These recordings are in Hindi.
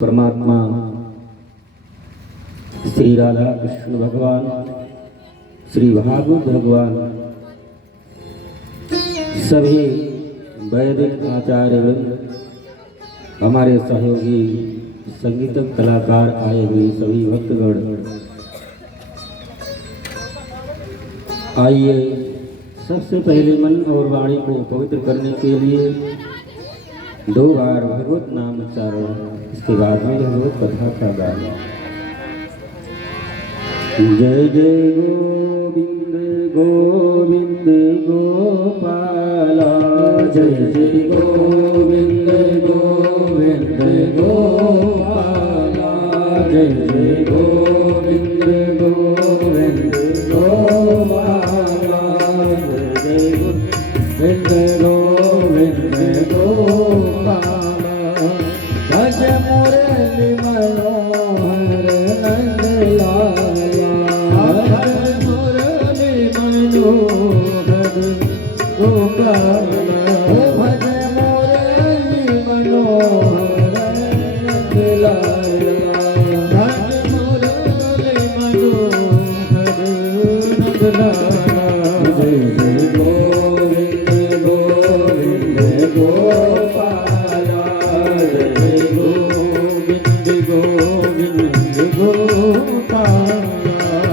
परमात्मा श्री राधा कृष्ण भगवान, श्री भागवत भगवान, सभी वैदिक आचार्य वृंद, हमारे सहयोगी संगीतक कलाकार, आए हुए सभी भक्तगण, आइए सबसे पहले मन और वाणी को पवित्र करने के लिए 2 बार भगवत नाम उच्चारण, इसके बाद में भगवत कथा का गान। जय जय गोविंद गोविंद गोपाला, जय जय गोविंद गोविंद गोपाला, जय जय गोविंद गोविंद गोपाला, जय जय गोविंद गोपाला। भज मुरली मनोहर नंद लाला, भज मुरली मनोहर गोपाला, भज मुरली मनोहर नंद लाला, भज मुरली मनोहर नंद लाला। जय जय गोविंद गोविंद गोपाला, जय गोविंद गोविंद गोपाला,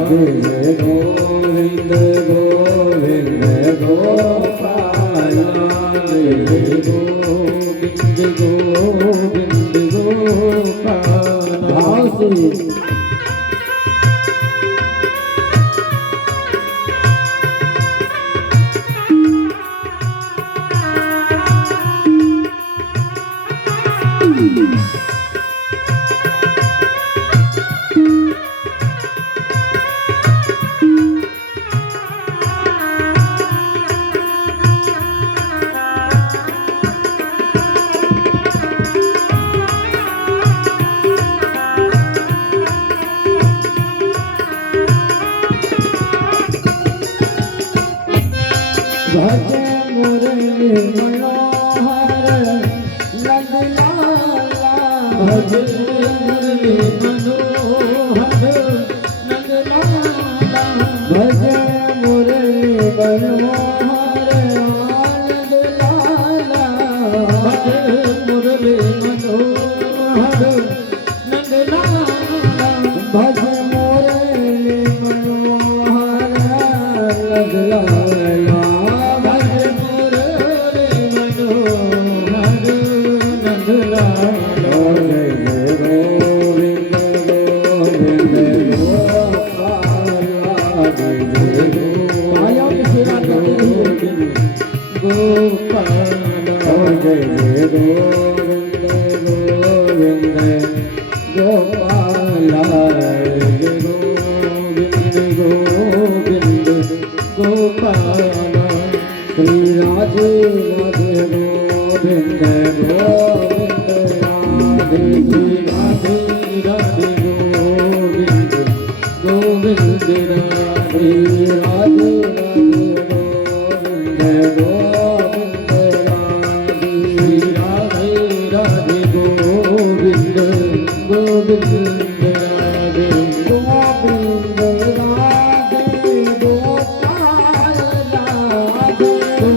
जय गोविंद गोविंद गोपाला, जय गोविंद गोविंद गोपाला। भाव से भज मुरली मनोहर नंद लाला, भज मुरली मनोहर नंद लाला, भज मुरली मनोहर आनंद लाला, भज मुरली मनोहर नंद लाला, भज मुरली मनोहर नंद लाला, भज मुरली मनोहर नंद लाला। जय गोविंद गोविंद गोपाला, जय गोविंद गोपाला, जय गोविंद गोविंद गोपाला, जय गोविंद गोविंद गोपाला। श्री राधे राधे गोविंद गोविंद राधे, श्री राधे राधे गोविंद गोविंद राधे, राधे राधे गोविंद गोविंद राधे, श्री राधे राधे गोविंद गोविंद राधे, गोविंद राधे गोपाल राधे,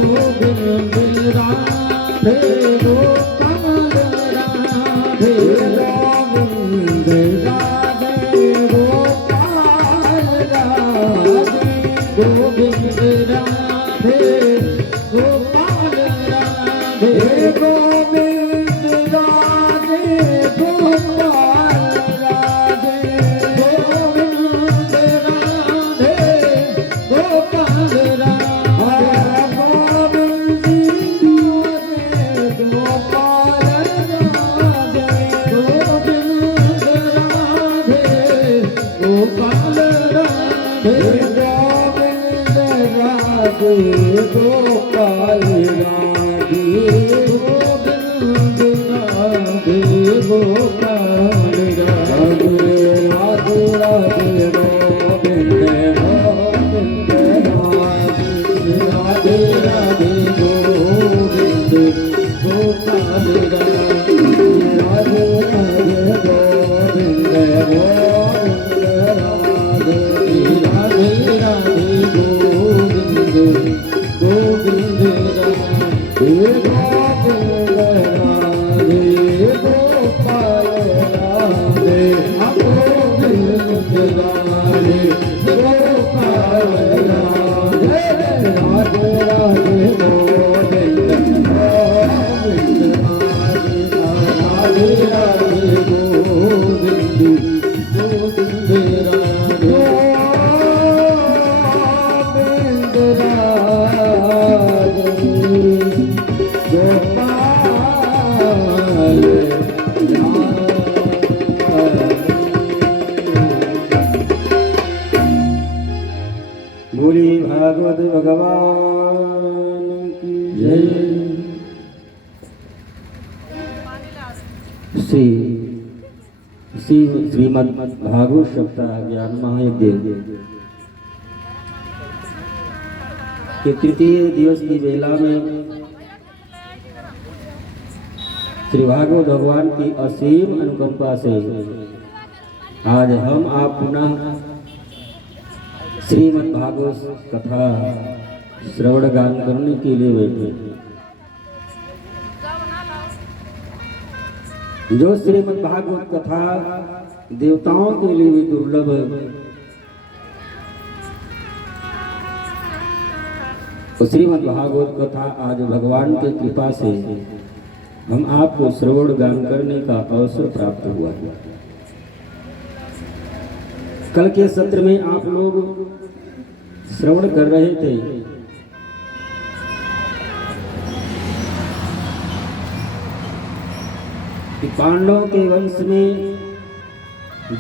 गोविंद राधे गोपाल राधे, गोविंद राधे गोपाल राधे, गोविंद राधे गोपाल राधे, गोविंद राधे गोपाल राधे, गोविंद राधे गोपाल राधे, गोविंद राधे गोपाल राधे, गोविंद राधे गोपाल राधे, गोविंद राधे गोपाल राधे, गोविंद राधे गोपाल राधे, राधे राधे गोविंद गोविंद राधे, राधे राधे गोविंद गोपाल राधे, राधे राधे भगवान की जय। श्रीमद् भागवत सप्ताह ज्ञान महायज्ञ के तृतीय दिवस की बेला में श्री भागवत भगवान की असीम अनुकंपा से आज हम आप पुनः श्रीमद् भागवत कथा श्रवण गान करने के लिए बैठे। जो श्रीमद् भागवत कथा देवताओं के लिए भी दुर्लभ तो श्रीमद् भागवत कथा आज भगवान की कृपा से हम आपको श्रवण गान करने का अवसर प्राप्त हुआ। कल के सत्र में आप लोग श्रवण कर रहे थे कि पांडवों के वंश में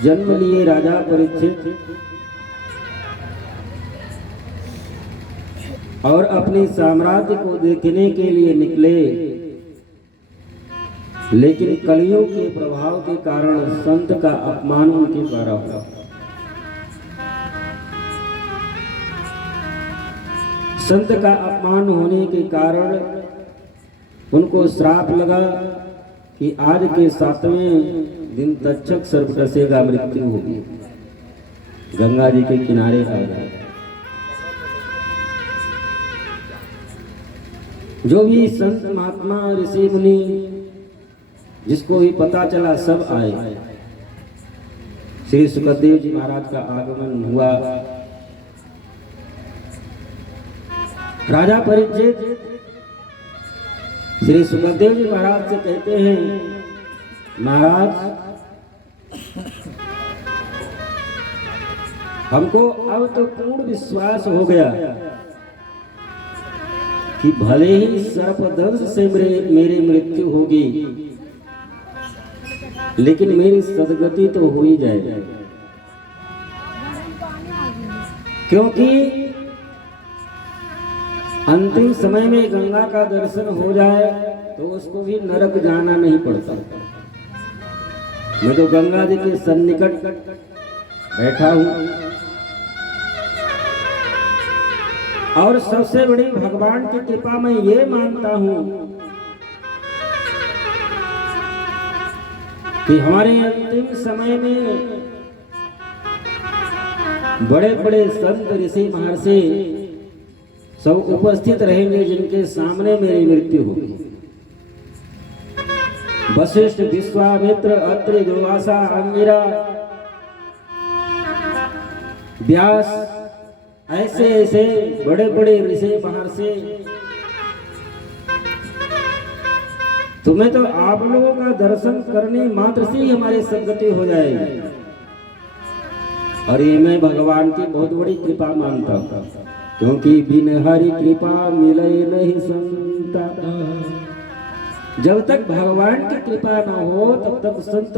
जन्म लिए राजा परीक्षित और अपने साम्राज्य को देखने के लिए निकले, लेकिन कलियुग के प्रभाव के कारण संत का अपमान उनके द्वारा हुआ। संत का अपमान होने के कारण उनको श्राप लगा कि आज के 7वें दिन तक्षक सर्प डसेगा, मृत्यु होगी। गंगा जी के किनारे आ गए। जो भी संत महात्मा ऋषि मुनि जिसको भी पता चला सब आए। श्री सुखदेव जी महाराज का आगमन हुआ। राजा परीक्षित श्री सुखदेव जी महाराज से कहते हैं, महाराज हमको अब तो पूर्ण विश्वास हो गया कि भले ही सर्पदंश से मेरी मृत्यु होगी, लेकिन मेरी सदगति तो हो ही जाएगी, क्योंकि अंतिम समय में गंगा का दर्शन हो जाए तो उसको भी नरक जाना नहीं पड़ता। मैं तो गंगा जी के सन्निकट बैठा हूं और सबसे बड़ी भगवान की कृपा मैं ये मानता हूं कि हमारे अंतिम समय में बड़े बड़े संत ऋषि महर्षि सब उपस्थित रहेंगे, जिनके सामने मेरी मृत्यु होगी। वशिष्ठ, विश्वामित्र, अत्रि, दुर्वासा, अंगिरा, व्यास, ऐसे ऐसे बड़े बड़े ऋषि महर्षि, तुम्हें तो आप लोगों का दर्शन करने मात्र से ही हमारी सदगति हो जाएगी। और ये मैं भगवान की बहुत बड़ी कृपा मानता हूं, क्योंकि बिन हरि कृपा मिले नहीं संता। जब तक भगवान की कृपा न हो तब तक संत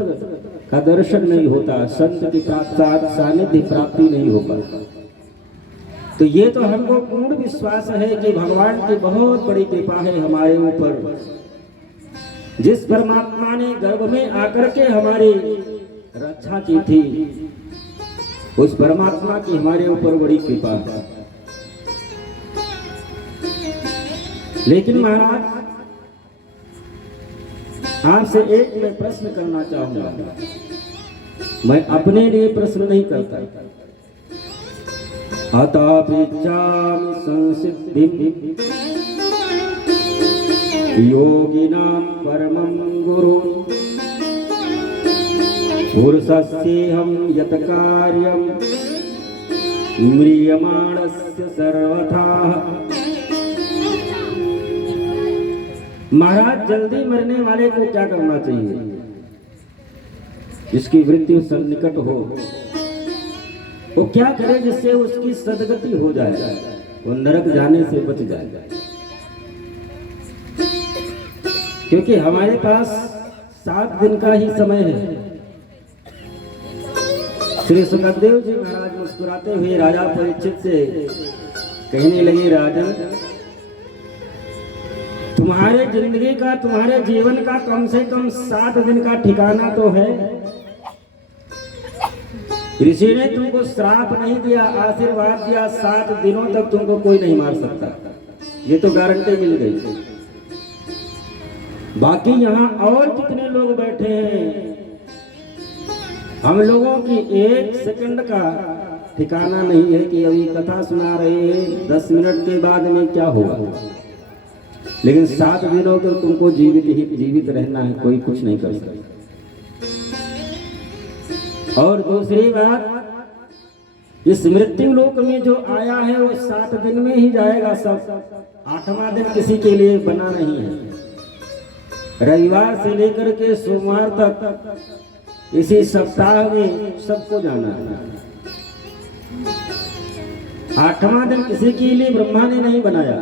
का दर्शन नहीं होता, संत की सानिध्य प्राप्ति नहीं हो पाता। तो ये तो हमको पूर्ण विश्वास है कि भगवान की बहुत बड़ी कृपा है हमारे ऊपर। जिस परमात्मा ने गर्भ में आकर के हमारी रक्षा की थी, उस परमात्मा की हमारे ऊपर बड़ी कृपा है। लेकिन महाराज, आपसे एक मैं प्रश्न करना चाहूंगा। मैं अपने लिए प्रश्न नहीं करता। अतः पृच्छामि संसिद्धिं योगिनां परमं गुरुं पुरुषस्येहं यत् कार्यं म्रियमाणस्य सर्वथा। महाराज, जल्दी मरने वाले को क्या करना चाहिए? जिसकी मृत्यु सन्निकट हो वो क्या करे जिससे उसकी सदगति हो जाए, वो नरक जाने से बच जाए। क्योंकि हमारे पास 7 दिन का ही समय है। श्री सुखदेव जी महाराज मुस्कुराते हुए राजा परीक्षित से कहने लगे राजन, तुम्हारे जिंदगी का, तुम्हारे जीवन का कम से कम 7 दिन का ठिकाना तो है। ऋषि ने तुमको श्राप नहीं दिया, आशीर्वाद दिया, 7 दिनों तक तुमको कोई नहीं मार सकता, ये तो गारंटी मिल गई। बाकी यहाँ और कितने लोग बैठे हैं, हम लोगों की 1 सेकंड का ठिकाना नहीं है कि अभी कथा सुना रहे हैं, 10 मिनट के बाद में क्या होगा, लेकिन 7 दिनों तक तुमको जीवित रहना है, कोई कुछ नहीं कर सकता। और दूसरी बात, इस मृत्यु लोक में जो आया है वो 7 दिन में ही जाएगा सब, 8वां दिन किसी के लिए बना नहीं है। रविवार से लेकर के सोमवार तक इसी सप्ताह में सबको जाना है। 8वां दिन किसी के लिए ब्रह्मा ने नहीं बनाया,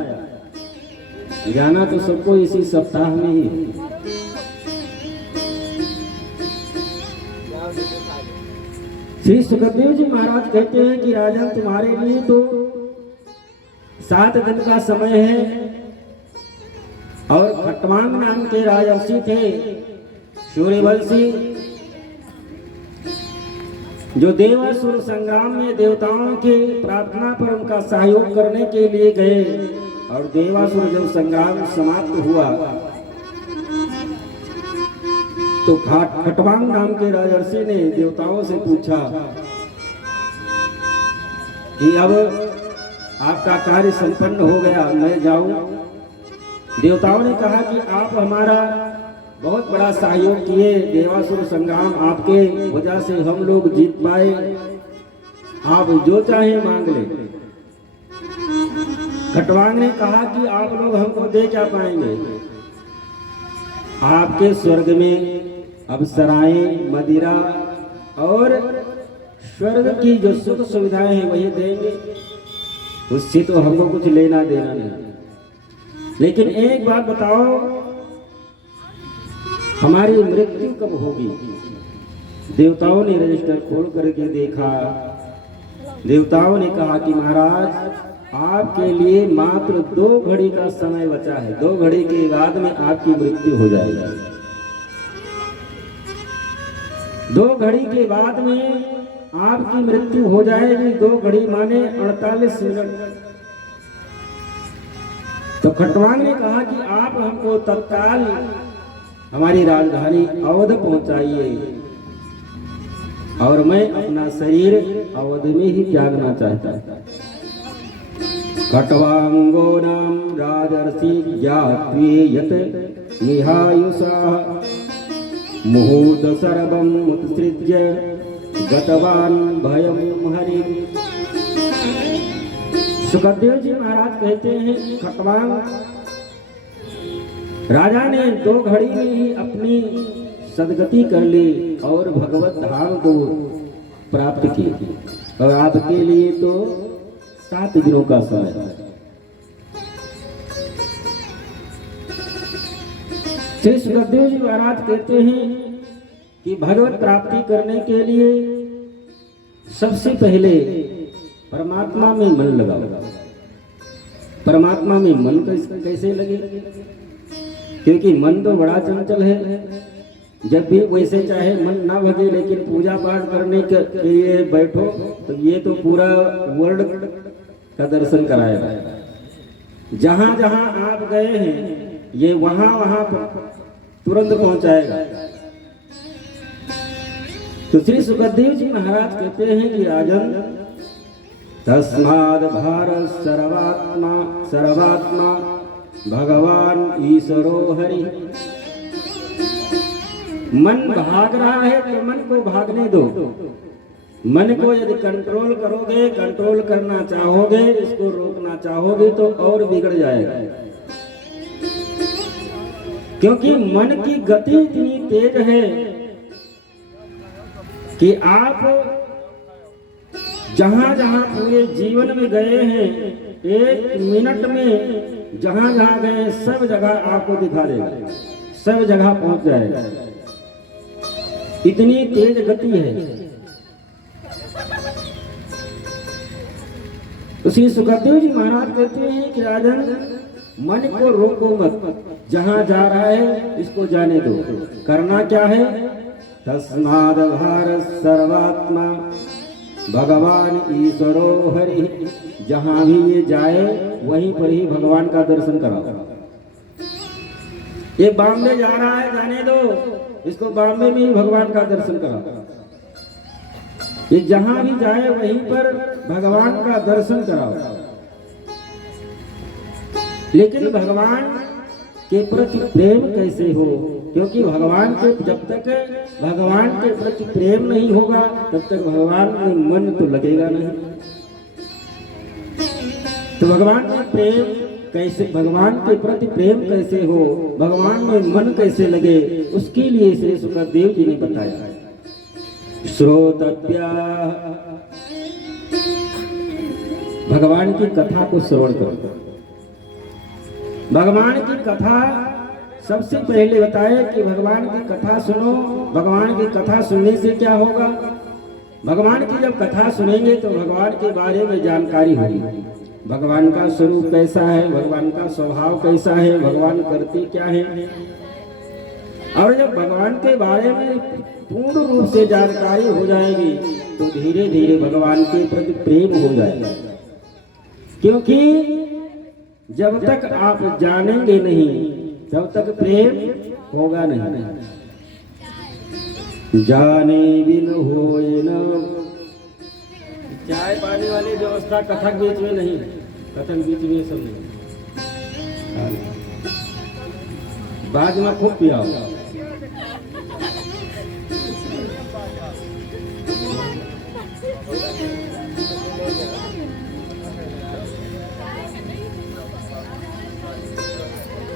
जाना तो सबको इसी सप्ताह में ही। श्री सुखदेव जी महाराज कहते हैं कि राजन, तुम्हारे लिए तो 7 दिन का समय है। और खटवांग नाम के राजर्षि थे, सूर्यवंशी, जो देवासुर संग्राम में देवताओं की प्रार्थना पर उनका सहयोग करने के लिए गए। और देवासुर जब संग्राम समाप्त हुआ तो खटवांग नाम के राजर्षि ने देवताओं से पूछा कि अब आपका कार्य संपन्न हो गया, मैं जाऊं। देवताओं ने कहा कि आप हमारा बहुत बड़ा सहयोग किए, देवासुर संग्राम आपके वजह से हम लोग जीत पाए, आप जो चाहे मांग ले। खटवांग ने कहा कि आप लोग हमको दे क्या पाएंगे, आपके स्वर्ग में अप्सराएं, मदिरा और स्वर्ग की जो सुख सुविधाएं हैं वही देंगे, उससे तो हमको कुछ लेना देना नहीं। लेकिन एक बात बताओ, हमारी मृत्यु कब होगी? देवताओं ने रजिस्टर खोल करके देखा। देवताओं ने कहा कि महाराज, आपके लिए मात्र 2 घड़ी का समय बचा है, 2 घड़ी के बाद में आपकी मृत्यु हो जाएगी। 2 घड़ी के बाद में आपकी मृत्यु हो जाएगी। 2 घड़ी माने 48 मिनट। तो खटवांग ने कहा कि आप हमको तत्काल हमारी राजधानी अवध पहुंचाइए और मैं अपना शरीर अवध में ही त्यागना चाहता था। खटवांगो नाम राजर्षि ज्ञात्वे यत निहायुषा मुहूर्त सर्वम उत्सृज्य गतवान भयम हरि। सुखदेव जी महाराज कहते हैं, खटवांग राजा ने 2 घड़ी में ही अपनी सदगति कर ली और भगवत धाम को प्राप्त की। और आपके लिए तो 7 दिनों का समय है। श्री सुखदेव जी महाराज कहते हैं कि भगवत प्राप्ति करने के लिए सबसे पहले परमात्मा में मन लगाओ। परमात्मा में मन कैसे लगे? क्योंकि मन तो बड़ा चंचल है। जब भी वैसे चाहे मन ना भगे, लेकिन पूजा पाठ करने के लिए बैठो तो ये तो पूरा वर्ल्ड का दर्शन कराएगा। जहां जहां आप गए हैं ये वहां वहां तुरंत पहुंचाएगा। तो श्री सुखदेव जी महाराज कहते हैं कि राजन, तस्माद् भारत सर्वात्मा सर्वात्मा भगवान ईश्वरो हरि। मन भाग रहा है तो मन को भागने दो। मन को यदि कंट्रोल करोगे, कंट्रोल करना चाहोगे, इसको रोकना चाहोगे तो और बिगड़ जाएगा। क्योंकि मन की गति इतनी तेज है कि आप जहां जहां पूरे जीवन में गए हैं, 1 मिनट में जहां जहां गए सब जगह आपको दिखा देगा, सब जगह पहुंच जाएगा। इतनी तेज गति है। तो श्री सुखदेव जी महाराज कहते हैं कि राजन मन को रोको मत, जहां जा रहा है इसको जाने दो। करना क्या है? तस्माद भारत सर्वात्मा भगवान ईश्वरो हरि, जहां भी ये जाए वहीं पर ही भगवान का दर्शन कराओ। ये बॉम्बे जा रहा है, जाने दो, इसको बॉम्बे में ही भगवान का दर्शन कराओ। ये जहां भी जाए वहीं पर भगवान का दर्शन कराओ। लेकिन भगवान के प्रति प्रेम कैसे हो? क्योंकि भगवान के जब तक भगवान के प्रति प्रेम नहीं होगा तब तक भगवान में मन तो लगेगा नहीं। तो भगवान के प्रेम कैसे, भगवान के प्रति प्रेम कैसे हो, भगवान में मन कैसे लगे, उसके लिए श्री सुखदेव जी ने बताया। श्रोतव्या, भगवान की कथा को श्रवण करो। भगवान की कथा सबसे पहले बताए कि भगवान की कथा सुनो। भगवान की कथा सुनने से क्या होगा? भगवान की जब कथा सुनेंगे तो भगवान के बारे में जानकारी होगी। भगवान का स्वरूप कैसा है, भगवान का स्वभाव कैसा है, भगवान करते क्या है। और जब भगवान के बारे में पूर्ण रूप से जानकारी हो जाएगी तो धीरे धीरे भगवान के प्रति प्रेम हो जाएगा। क्योंकि जब तक आप जानेंगे नहीं तब तक प्रेम होगा नहीं। जाने बिन होए न, चाय पानी वाली व्यवस्था कथक बीच में नहीं, कथक बीच में सब नहीं, बाद में खूब पिया।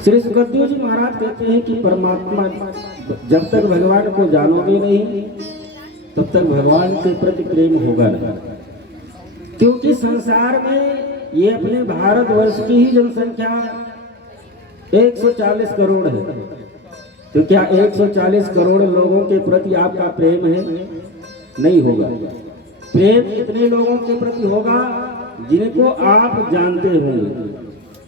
श्री सुखदेव जी महाराज कहते हैं कि परमात्मा जब तक भगवान को जानोगे नहीं तब तक भगवान के प्रति प्रेम होगा नहीं। क्योंकि संसार में ये अपने भारतवर्ष की ही जनसंख्या 140 करोड़ है। तो क्या 140 करोड़ लोगों के प्रति आपका प्रेम है? नहीं होगा। प्रेम इतने लोगों के प्रति होगा जिनको आप जानते होंगे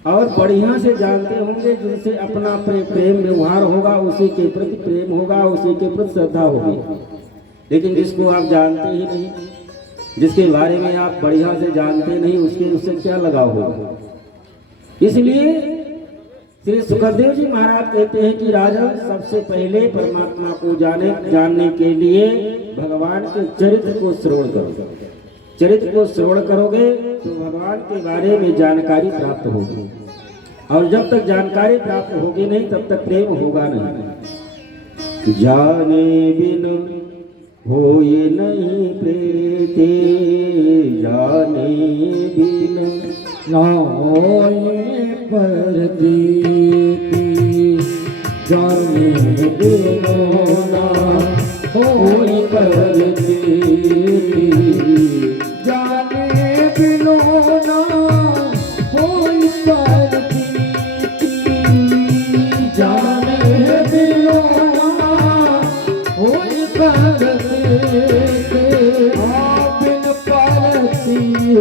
और बढ़िया से जानते होंगे, जिनसे अपना प्रेम व्यवहार होगा, उसी के प्रति प्रेम होगा, उसी के प्रति श्रद्धा होगी। लेकिन जिसको आप जानते ही नहीं, जिसके बारे में आप बढ़िया से जानते नहीं, उससे क्या लगाव होगा। इसलिए श्री सुखदेव जी महाराज कहते हैं कि राजा सबसे पहले परमात्मा को जानने के लिए भगवान के चरित्र को श्रवण करो। चरित्र को श्रवण करोगे तो भगवान के बारे में जानकारी प्राप्त होगी। और जब तक जानकारी प्राप्त होगी नहीं तब तक प्रेम होगा नहीं। जाने बिन होए नहीं प्रीति, जाने बिन होए परप्रीति, जाने बिन ना होए परप्रीति, जाने बिन ना होए परप्रीति, जाने बिन ना होए परप्रीति, बिन परप्रीति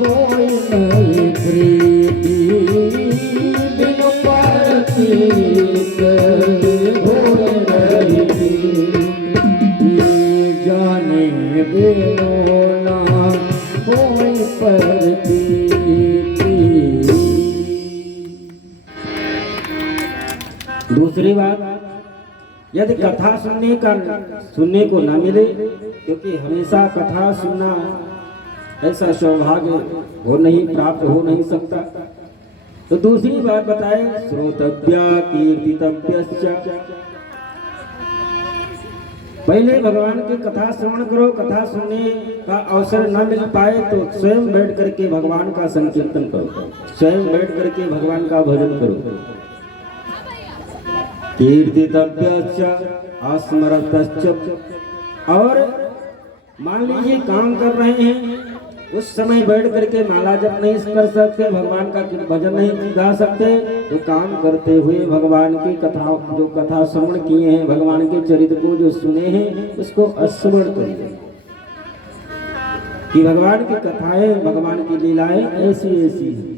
होए नहीं प्रीति, बिन परप्रीति होए नहीं प्रीति, जाने बिन ना होए परप्रीति। दूसरी बात, यदि कथा सुनने को ना मिले, क्योंकि हमेशा कथा सुनना ऐसा सौभाग्य प्राप्त हो नहीं सकता, तो दूसरी बात बताए श्रोतव्या कीर्तितव्यश्च। पहले भगवान की कथा श्रवण करो। कथा सुनने का अवसर न मिल पाए तो स्वयं बैठ करके भगवान का संकीर्तन करो, स्वयं बैठ करके भगवान का भजन करो। कीर्तितव्यश्च अस्मरतश्च। और मान लीजिए काम कर रहे हैं, उस समय बैठ करके माला जप नहीं कर सकते, भगवान का भजन नहीं गा सकते, तो काम करते हुए भगवान की कथा, जो कथा श्रवण किए हैं, भगवान के चरित्र को जो सुने हैं, उसको स्मरण करिए। कि भगवान की कथाएं, भगवान की लीलाएं ऐसी ऐसी हैं,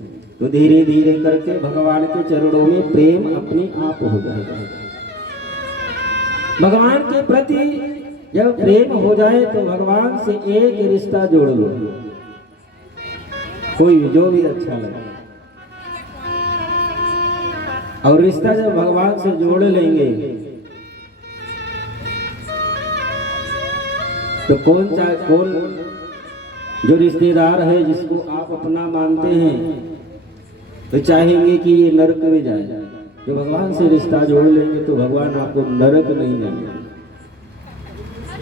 तो धीरे धीरे करके भगवान के चरणों में प्रेम अपने आप हो जाएगा। भगवान के प्रति जब प्रेम हो जाए तो भगवान से एक रिश्ता जोड़ लो, कोई जो भी अच्छा लगे, और रिश्ता जब भगवान से जोड़ लेंगे तो कौन जो रिश्तेदार है जिसको आप अपना मानते हैं तो चाहेंगे कि ये नरक में जाए। जो भगवान से रिश्ता जोड़ लेंगे तो भगवान आपको नरक नहीं जाएंगे।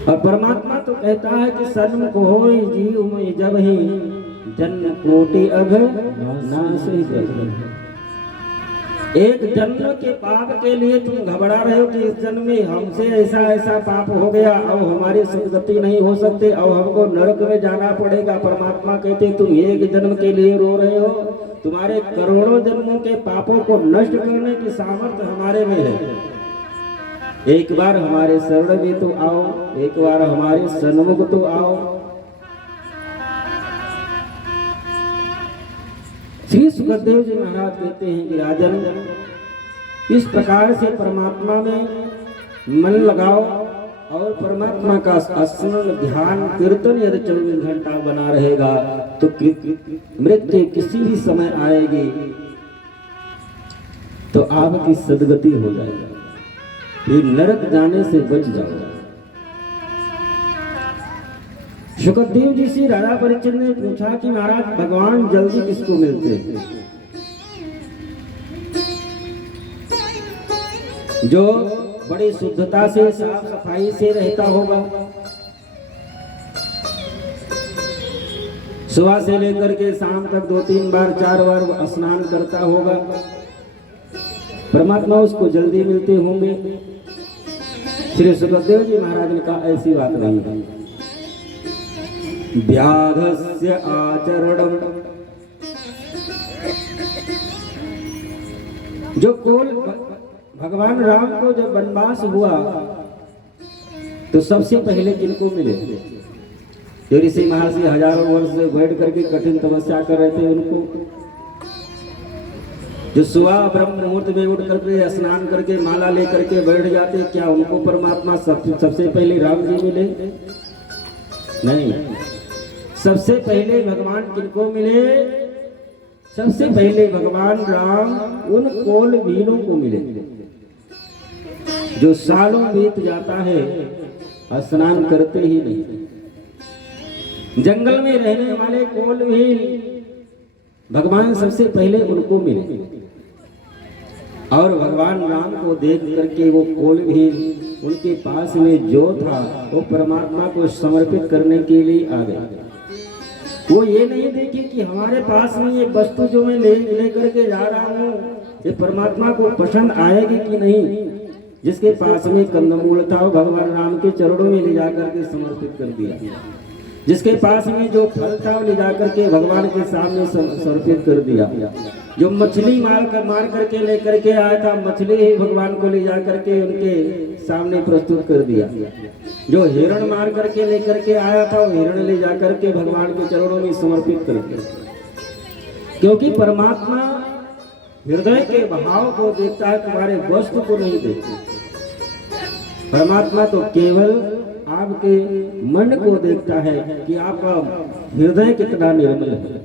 और परमात्मा तो कहता है कि सन्मुख हो जीव में जब ही जन्म कोटि अघ नाश ही कर। एक जन्म के पाप के लिए तुम घबरा रहे हो कि इस जन्म में हमसे ऐसा ऐसा पाप हो गया, अब हमारी सदगति नहीं हो सकते, अब हमको नरक में जाना पड़ेगा। परमात्मा कहते तुम एक जन्म के लिए रो रहे हो, तुम्हारे करोड़ों जन्मों के पापों को नष्ट करने की सामर्थ्य हमारे में है। एक बार हमारे शरण में तो आओ, एक बार हमारे सन्मुख तो आओ। श्री सुखदेव जी महाराज कहते हैं कि राजन, इस प्रकार से परमात्मा में मन लगाओ और परमात्मा का स्मरण ध्यान कीर्तन यदि 24 घंटा बना रहेगा तो मृत्यु किसी भी समय आएगी तो आपकी सदगति हो जाएगा, फिर नरक जाने से बच जाओ। सुखदेव जी से राजा परीक्षित ने पूछा कि महाराज भगवान जल्दी किसको मिलते हैं? जो बड़ी शुद्धता से साफ सफाई से रहता होगा, सुबह से लेकर के शाम तक 2-3 बार 4 बार स्नान करता होगा, परमात्मा उसको जल्दी मिलते होंगे। श्री सुखदेव जी महाराज ने कहा ऐसी बात नहीं है। व्याधस्य आचरणम, जो कोल भगवान राम को जब वनवास हुआ तो सबसे पहले किनको मिले? जो ऋषि महर्षि हजारों वर्ष से बैठ करके कठिन तपस्या कर रहे थे उनको, जो सुबह ब्रह्म मुहूर्त में उठ करके स्नान करके माला लेकर के बैठ जाते, क्या उनको परमात्मा सबसे पहले राम जी मिले? नहीं, सबसे पहले भगवान किनको मिले? सबसे पहले भगवान राम उन कोल भीलों को मिले जो सालों बीत जाता है स्नान करते ही नहीं। जंगल में रहने वाले कोल भील भगवान सबसे पहले उनको मिले, और भगवान राम को देख करके वो कोल भील उनके पास में जो था वो परमात्मा को समर्पित करने के लिए आ गए। वो ये नहीं देखे कि हमारे पास में ये वस्तु जो मैं ले करके जा रहा हूँ ये परमात्मा को पसंद आएगी कि नहीं। जिसके पास में कंदमूल था वो भगवान राम के चरणों में ले जाकर के समर्पित कर दिया। जिसके पास में जो फल था वो ले जाकर के भगवान के सामने समर्पित कर दिया। जो मछली मार करके लेकर के आया था, मछली ही भगवान को ले जाकर के उनके सामने प्रस्तुत कर दिया। जो हिरण मार करके लेकर के आया था वो हिरण ले जाकर के भगवान के चरणों में समर्पित कर दिया। क्योंकि परमात्मा हृदय के भाव को देखता है, तुम्हारे वस्तु को नहीं देखता। परमात्मा तो केवल आपके मन को देखता है कि आपका हृदय कितना निर्मल है।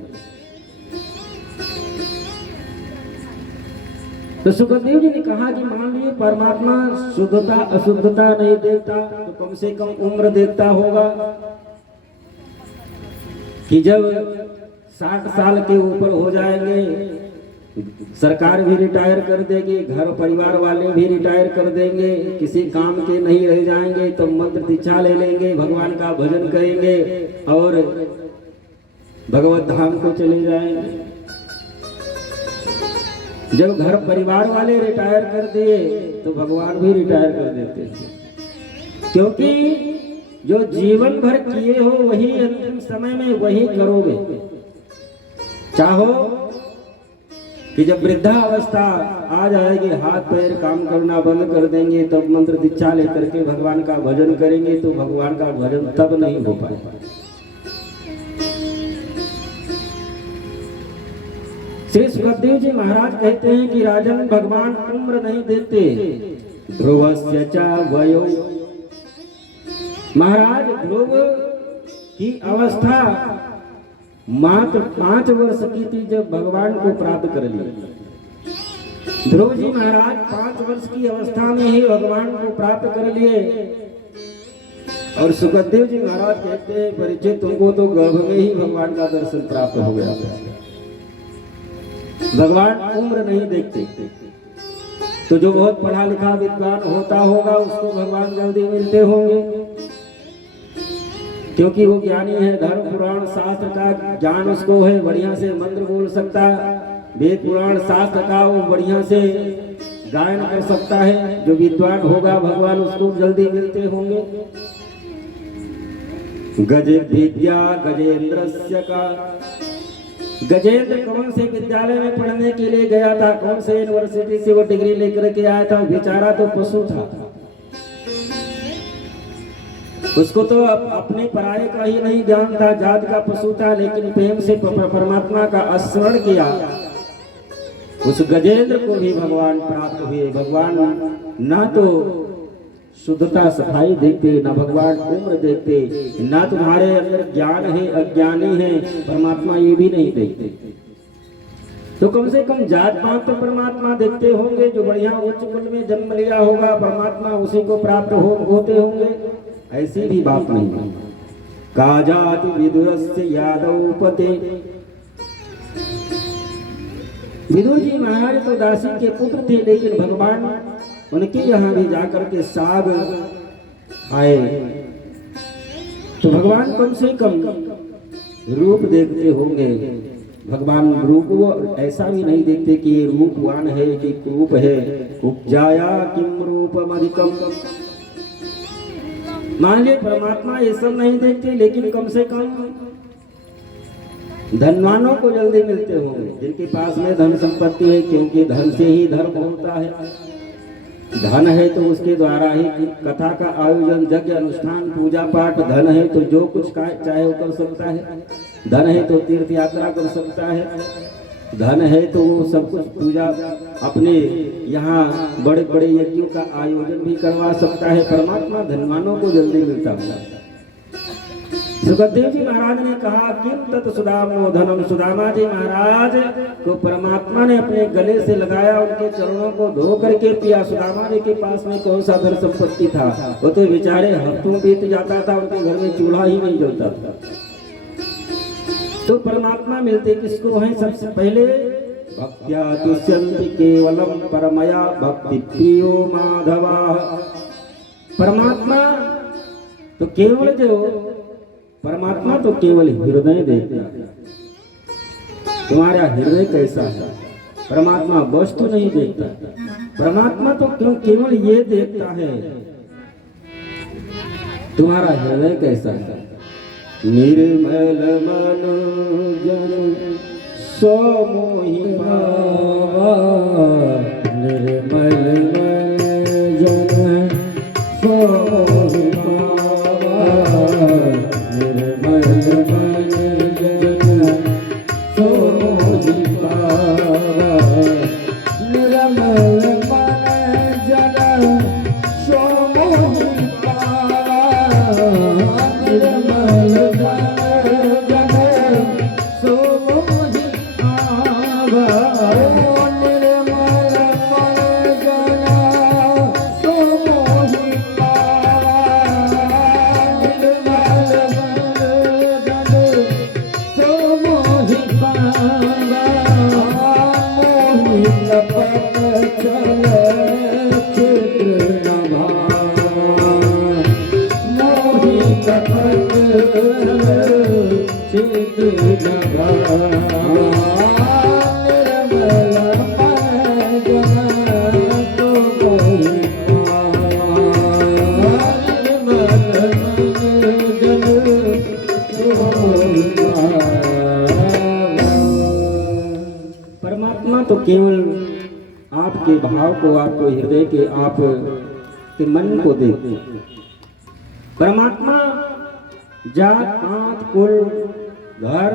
तो सुखदेव जी ने कहा कि मान लीजिए परमात्मा शुद्धता अशुद्धता नहीं देखता तो कम से कम उम्र देखता होगा कि जब 60 साल के ऊपर हो जाएंगे सरकार भी रिटायर कर देगी, घर परिवार वाले भी रिटायर कर देंगे, किसी काम के नहीं रह जाएंगे तो मंत्र दीक्षा ले लेंगे, भगवान का भजन करेंगे और भगवत धाम को चले जाएंगे। जब घर परिवार वाले रिटायर कर दिए तो भगवान भी रिटायर कर देते हैं। क्योंकि जो जीवन भर किए हो वही अंतिम समय में वही करोगे। चाहो कि जब वृद्धावस्था आ जाएगी, हाथ पैर काम करना बंद कर देंगे, तब मंत्र दीक्षा लेकर के भगवान का भजन करेंगे तो भगवान का भजन तब नहीं हो पाएगा। श्री सुखदेव जी महाराज कहते हैं कि राजन भगवान उम्र नहीं देते, ध्रुवस्य च वयो। महाराज ध्रुव की अवस्था मात्र 5 वर्ष की थी जब भगवान को प्राप्त कर लिया। ध्रुव जी महाराज 5 वर्ष की अवस्था में ही भगवान को प्राप्त कर लिए। और सुखदेव जी महाराज कहते हैं परीक्षित तुमको तो गर्भ में ही भगवान का दर्शन प्राप्त हो गया। भगवान उम्र नहीं देखते, तो जो बहुत पढ़ा लिखा विद्वान होता होगा उसको भगवान जल्दी मिलते होंगे, क्योंकि वो ज्ञानी है, धर्म पुराण शास्त्र का ज्ञान उसको है, बढ़िया से मंत्र बोल सकता है, वेद पुराण शास्त्र का वो बढ़िया से गायन कर सकता है। जो विद्वान होगा भगवान उसको जल्दी मिलते होंगे। गजे विद्या गजेंद्रस्य का, गजेंद्र कौन से विद्यालय में पढ़ने के लिए गया था, कौन से यूनिवर्सिटी से वो डिग्री लेकर के आया था, बेचारा तो पशु था। उसको तो अपने पराये का ही नहीं ज्ञान था, जात का पशु था, लेकिन प्रेम से परमात्मा का स्मरण किया। उस गजेंद्र को भी भगवान प्राप्त हुए। भगवान ना तो शुद्धता सफाई देखते, ना भगवान उम्र देखते, ना तुम्हारे अंदर ज्ञान है अज्ञानी है, परमात्मा ये भी नहीं देखते। तो कम से कम जात पात तो परमात्मा देखते होंगे। जो बढ़िया उच्च कुल में जन्म लिया होगा परमात्मा उसी को प्राप्त होते होंगे। ऐसी भी बात नहीं है। काजाति विदुरस्य यादव पते, विदुर जी महाराज तो दासी के पुत्र थे, लेकिन भगवान उनके यहाँ भी जाकर के साग आए। तो भगवान कम से कम रूप देखते होंगे। भगवान रूप वो ऐसा भी नहीं देखते कि ये रूपवान है कि रूप है। उपजाया किम रूपम अधिकम, मान लीजिए परमात्मा ये सब नहीं देखते, लेकिन कम से कम धनवानों को जल्दी मिलते होंगे, जिनके पास में धन संपत्ति है, क्योंकि धन से ही धर्म होता है। धन है तो उसके द्वारा ही कथा का आयोजन, यज्ञ अनुष्ठान, पूजा पाठ, धन है तो जो कुछ चाहे वो कर सकता है। धन है तो तीर्थ यात्रा कर सकता है, धन है तो वो सब कुछ पूजा अपने यहाँ बड़े बड़े यज्ञों का आयोजन भी करवा सकता है। परमात्मा धनवानों को जल्दी मिलता है। सुखदेव जी महाराज ने कहा किम तत् सुदामो धनम, सुदामा जी महाराज को परमात्मा ने अपने गले से लगाया, उनके चरणों को धो करके पिया। सुदामा जी के पास में कौन सा धन संपत्ति था, वो तो बेचारे हफ्तों बीत जाता था, उनके घर में चूल्हा ही नहीं जलता था। तो परमात्मा मिलते किसको हैं? सबसे पहले भक्त्या तुष्यन्ति केवलम परमया भक्ति प्रियो माधवा। परमात्मा तो केवल जो परमात्मा तो केवल हृदय देखता है, तुम्हारा हृदय कैसा है। परमात्मा वस्तु नहीं देखता, परमात्मा तो क्यों केवल ये देखता है तुम्हारा हृदय कैसा है। निर्मल मन जन सो मोहि पावा, निर्मल मन जन सो मोहि पावा, निर्मल मन जन सो मोहि पावा, निर्मल मन जन सो मोहि पावा, निर्मल परमात्मा तो केवल आपके भाव को, आपको हृदय के, आप के मन को देखते। परमात्मा जात पात कुल घर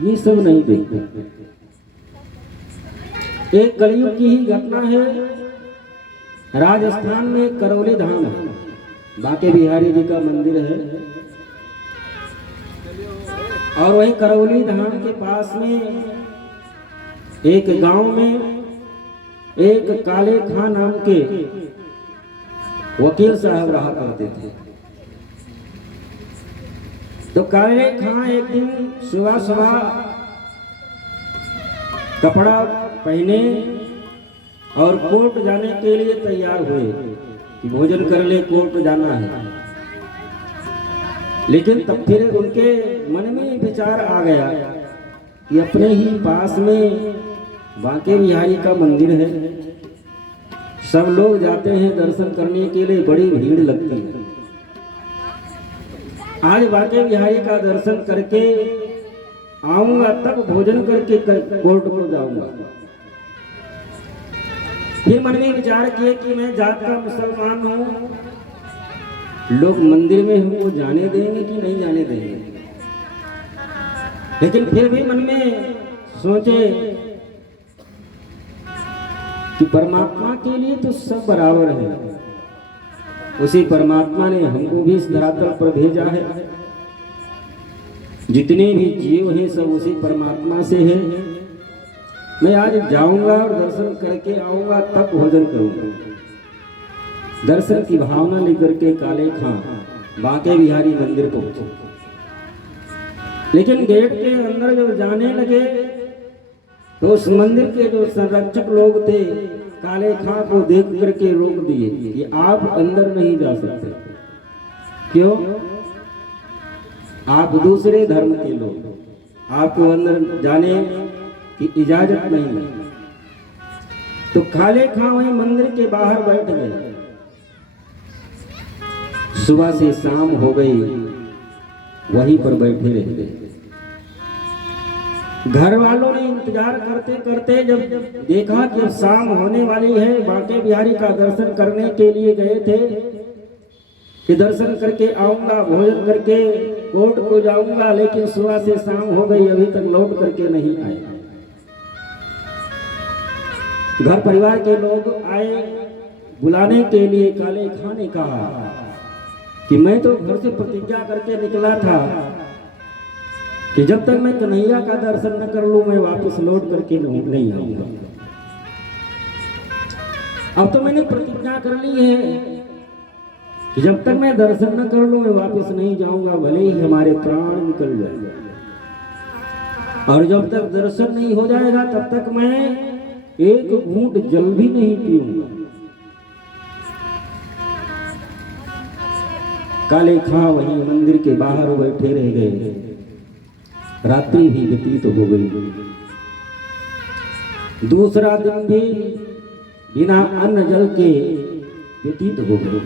ये सब नहीं देखते। एक कलयुग की ही घटना है। राजस्थान में करौली धाम है, बांके बिहारी जी का मंदिर है। और वही करौली धाम के पास में एक गांव में एक काले खां नाम के वकील साहब रहा करते थे। तो काले खां एक दिन सुबह सुबह कपड़ा पहने और कोर्ट जाने के लिए तैयार हुए कि भोजन कर ले, कोर्ट जाना है। लेकिन तब फिर उनके मन में विचार आ गया कि अपने ही पास में बांके बिहारी का मंदिर है, सब लोग जाते हैं दर्शन करने के लिए, बड़ी भीड़ लगती है। आज बांके बिहारी का दर्शन करके आऊंगा, तब भोजन करके कोर्ट को जाऊंगा। फिर मन में विचार किए कि मैं जात का मुसलमान हूं, लोग मंदिर में हमको जाने देंगे कि नहीं जाने देंगे। लेकिन फिर भी मन में सोचे कि परमात्मा के लिए तो सब बराबर है, उसी परमात्मा ने हमको भी इस धरातल पर भेजा है। जितने भी जीव हैं सब उसी परमात्मा से हैं। मैं आज जाऊंगा और दर्शन करके आऊंगा, तब भोजन करूंगा। दर्शन की भावना लेकर के काले खां बांके बिहारी मंदिर पहुंचे। लेकिन गेट के अंदर जब जाने लगे तो उस मंदिर के जो संरक्षक लोग थे काले खां को देख करके रोक दिए कि आप अंदर नहीं जा सकते। क्यों? आप दूसरे धर्म के लोग, आपको अंदर जाने की इजाजत नहीं है। तो काले खां वहीं मंदिर के बाहर बैठ गए। सुबह से शाम हो गई, वहीं पर बैठे रह गए। घर वालों ने इंतजार करते करते जब देखा कि अब शाम होने वाली है, बांके बिहारी का दर्शन करने के लिए गए थे कि दर्शन करके आऊंगा, भोजन करके कोर्ट को जाऊंगा, लेकिन सुबह से शाम हो गई, अभी तक लौट करके नहीं आए। घर परिवार के लोग आए बुलाने के लिए। काले खां ने कहा कि मैं तो घर से प्रतिज्ञा करके निकला था कि जब तक मैं कन्हैया का दर्शन न कर लूं मैं वापस लौट करके नहीं आऊंगा। अब तो मैंने प्रतिज्ञा कर ली है कि जब तक मैं दर्शन न कर लूं मैं वापस नहीं जाऊंगा, भले ही हमारे प्राण निकल जाएगा। और जब तक दर्शन नहीं हो जाएगा तब तक मैं एक घूंट जल भी नहीं पीऊंगा। काले खां वहीं मंदिर के बाहर बैठे रह गए। रात्रि भी व्यतीत हो गई। दूसरा दिन भी बिना अन्न जल के व्यतीत हो गए।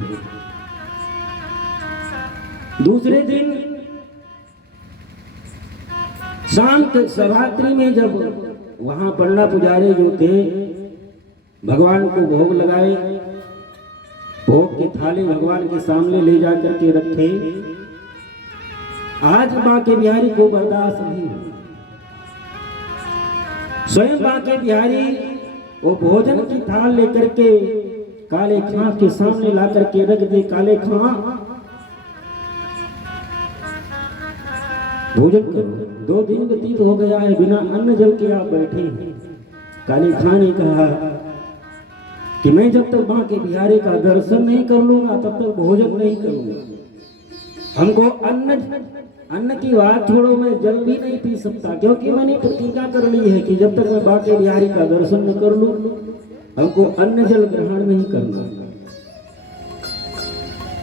दूसरे दिन शाम के शिवरात्रि में जब वहां पन्ना पुजारी जो थे भगवान को भोग लगाए, भोग की थाली भगवान के सामने ले जा करके रखे। आज बांके बिहारी को बर्दाश्त नहीं हुआ। स्वयं बांके बिहारी वो भोजन की थाल लेकर के काले खां के सामने ला करके रख दे। काले खां भोजन करो, 2 दिन व्यतीत हो गया है, बिना अन्न जल के आप बैठे हैं। काले खां ने कहा कि मैं जब तक बांके बिहारी का दर्शन नहीं कर लूंगा तब तक भोजन नहीं करूंगा। हमको अन्न की बात छोड़ो, मैं जल भी नहीं पी सकता, क्योंकि मैंने प्रतिज्ञा कर ली है कि जब तक मैं बांके बिहारी का दर्शन न कर लूं हमको अन्न जल ग्रहण नहीं करना।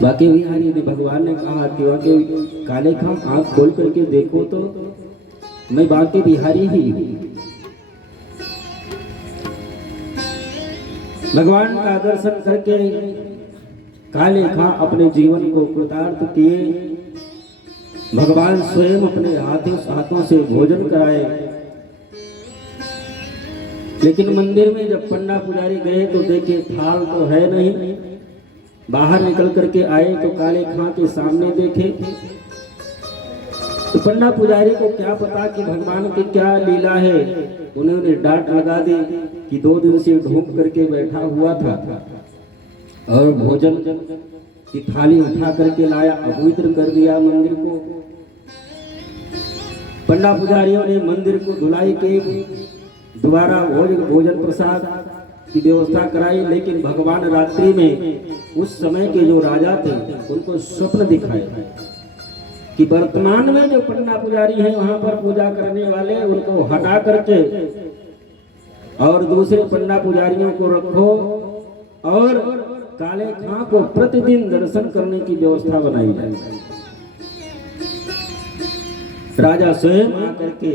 बांके बिहारी ने भगवान ने कहा कि बांके काले खां आंख खोल करके देखो तो मैं बांके बिहारी ही हूं। भगवान का दर्शन करके काले खां अपने जीवन को कृतार्थ किए। भगवान स्वयं अपने हाथों से भोजन कराए। लेकिन मंदिर में जब पन्ना पुजारी गए तो देखे थाल तो है नहीं। बाहर निकल करके आए तो काले खां के सामने देखे तो पंडा पुजारी को क्या पता कि भगवान की क्या लीला है। उन्होंने डांट लगा दी कि 2 दिन से ढूंढ करके बैठा हुआ था और भोजन की थाली उठा करके लाया, अपवित्र कर दिया मंदिर को। पंडा पुजारियों ने मंदिर को धुलाई की, दोबारा भोजन प्रसाद की व्यवस्था कराई, लेकिन भगवान रात्रि में उस समय के जो राजा थे उनको स्वप्न दिखाए कि वर्तमान में जो पंडा पुजारी हैं वहां पर पूजा करने वाले उनको हटा करके और दूसरे पंडा पुजारियों को रखो और काले खां को प्रतिदिन दर्शन करने की व्यवस्था बनाई जाए। राजा स्वयं आकर के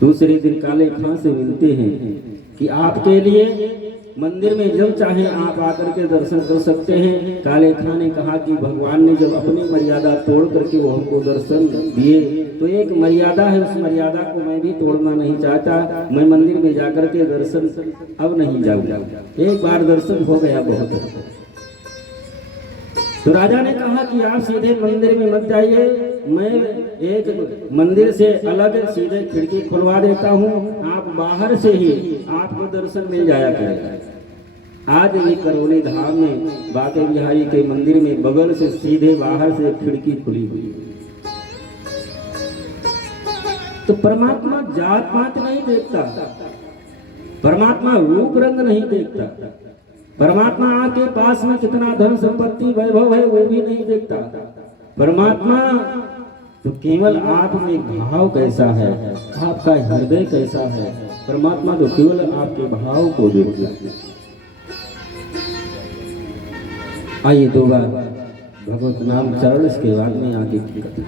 दूसरे दिन काले खां से मिलते हैं कि आपके लिए मंदिर में जब चाहे आप आकर के दर्शन कर सकते हैं। काले खां ने कहा कि भगवान ने जब अपनी मर्यादा तोड़ करके वो हमको दर्शन दिए तो एक मर्यादा है, उस मर्यादा को मैं भी तोड़ना नहीं चाहता। मैं मंदिर में जाकर के दर्शन अब नहीं जाऊंगा, एक बार दर्शन हो गया बहुत है। तो राजा ने कहा कि आप सीधे मंदिर में मत जाइए, मैं एक मंदिर से अलग सीधे खिड़की खुलवा देता हूँ, आप बाहर से ही आपको दर्शन मिल जाया करेगा। आज भी करौली धाम में बांके बिहारी के मंदिर में बगल से सीधे बाहर से खिड़की खुली हुई है। तो परमात्मा जात पात नहीं देखता, परमात्मा रूप रंग नहीं देखता, परमात्मा आपके पास में कितना धन संपत्ति वैभव है वो भी नहीं देखता। परमात्मा तो केवल आप में भाव कैसा है, आपका हृदय कैसा है, परमात्मा तो केवल आपके भाव को देखता है। आइए 2 बार भगवत नाम चरण, इसके बाद में आगे की कथा।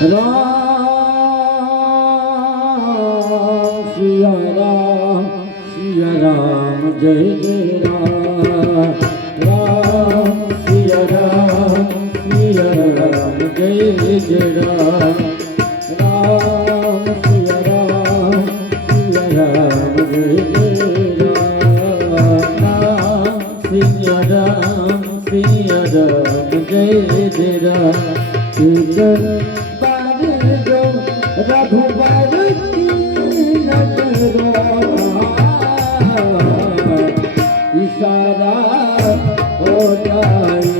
राम सिया राम सिया राम जय जय राम, राम सिया राम जय जय राम, राम सिया राम जय जय राम, राम सिया राम जय जय राम। रघुबर की इशारा हो जाए,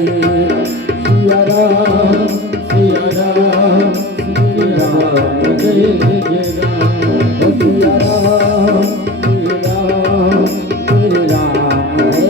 सिया राम सिया राम जय जय राम, सिया राम तेरे राम है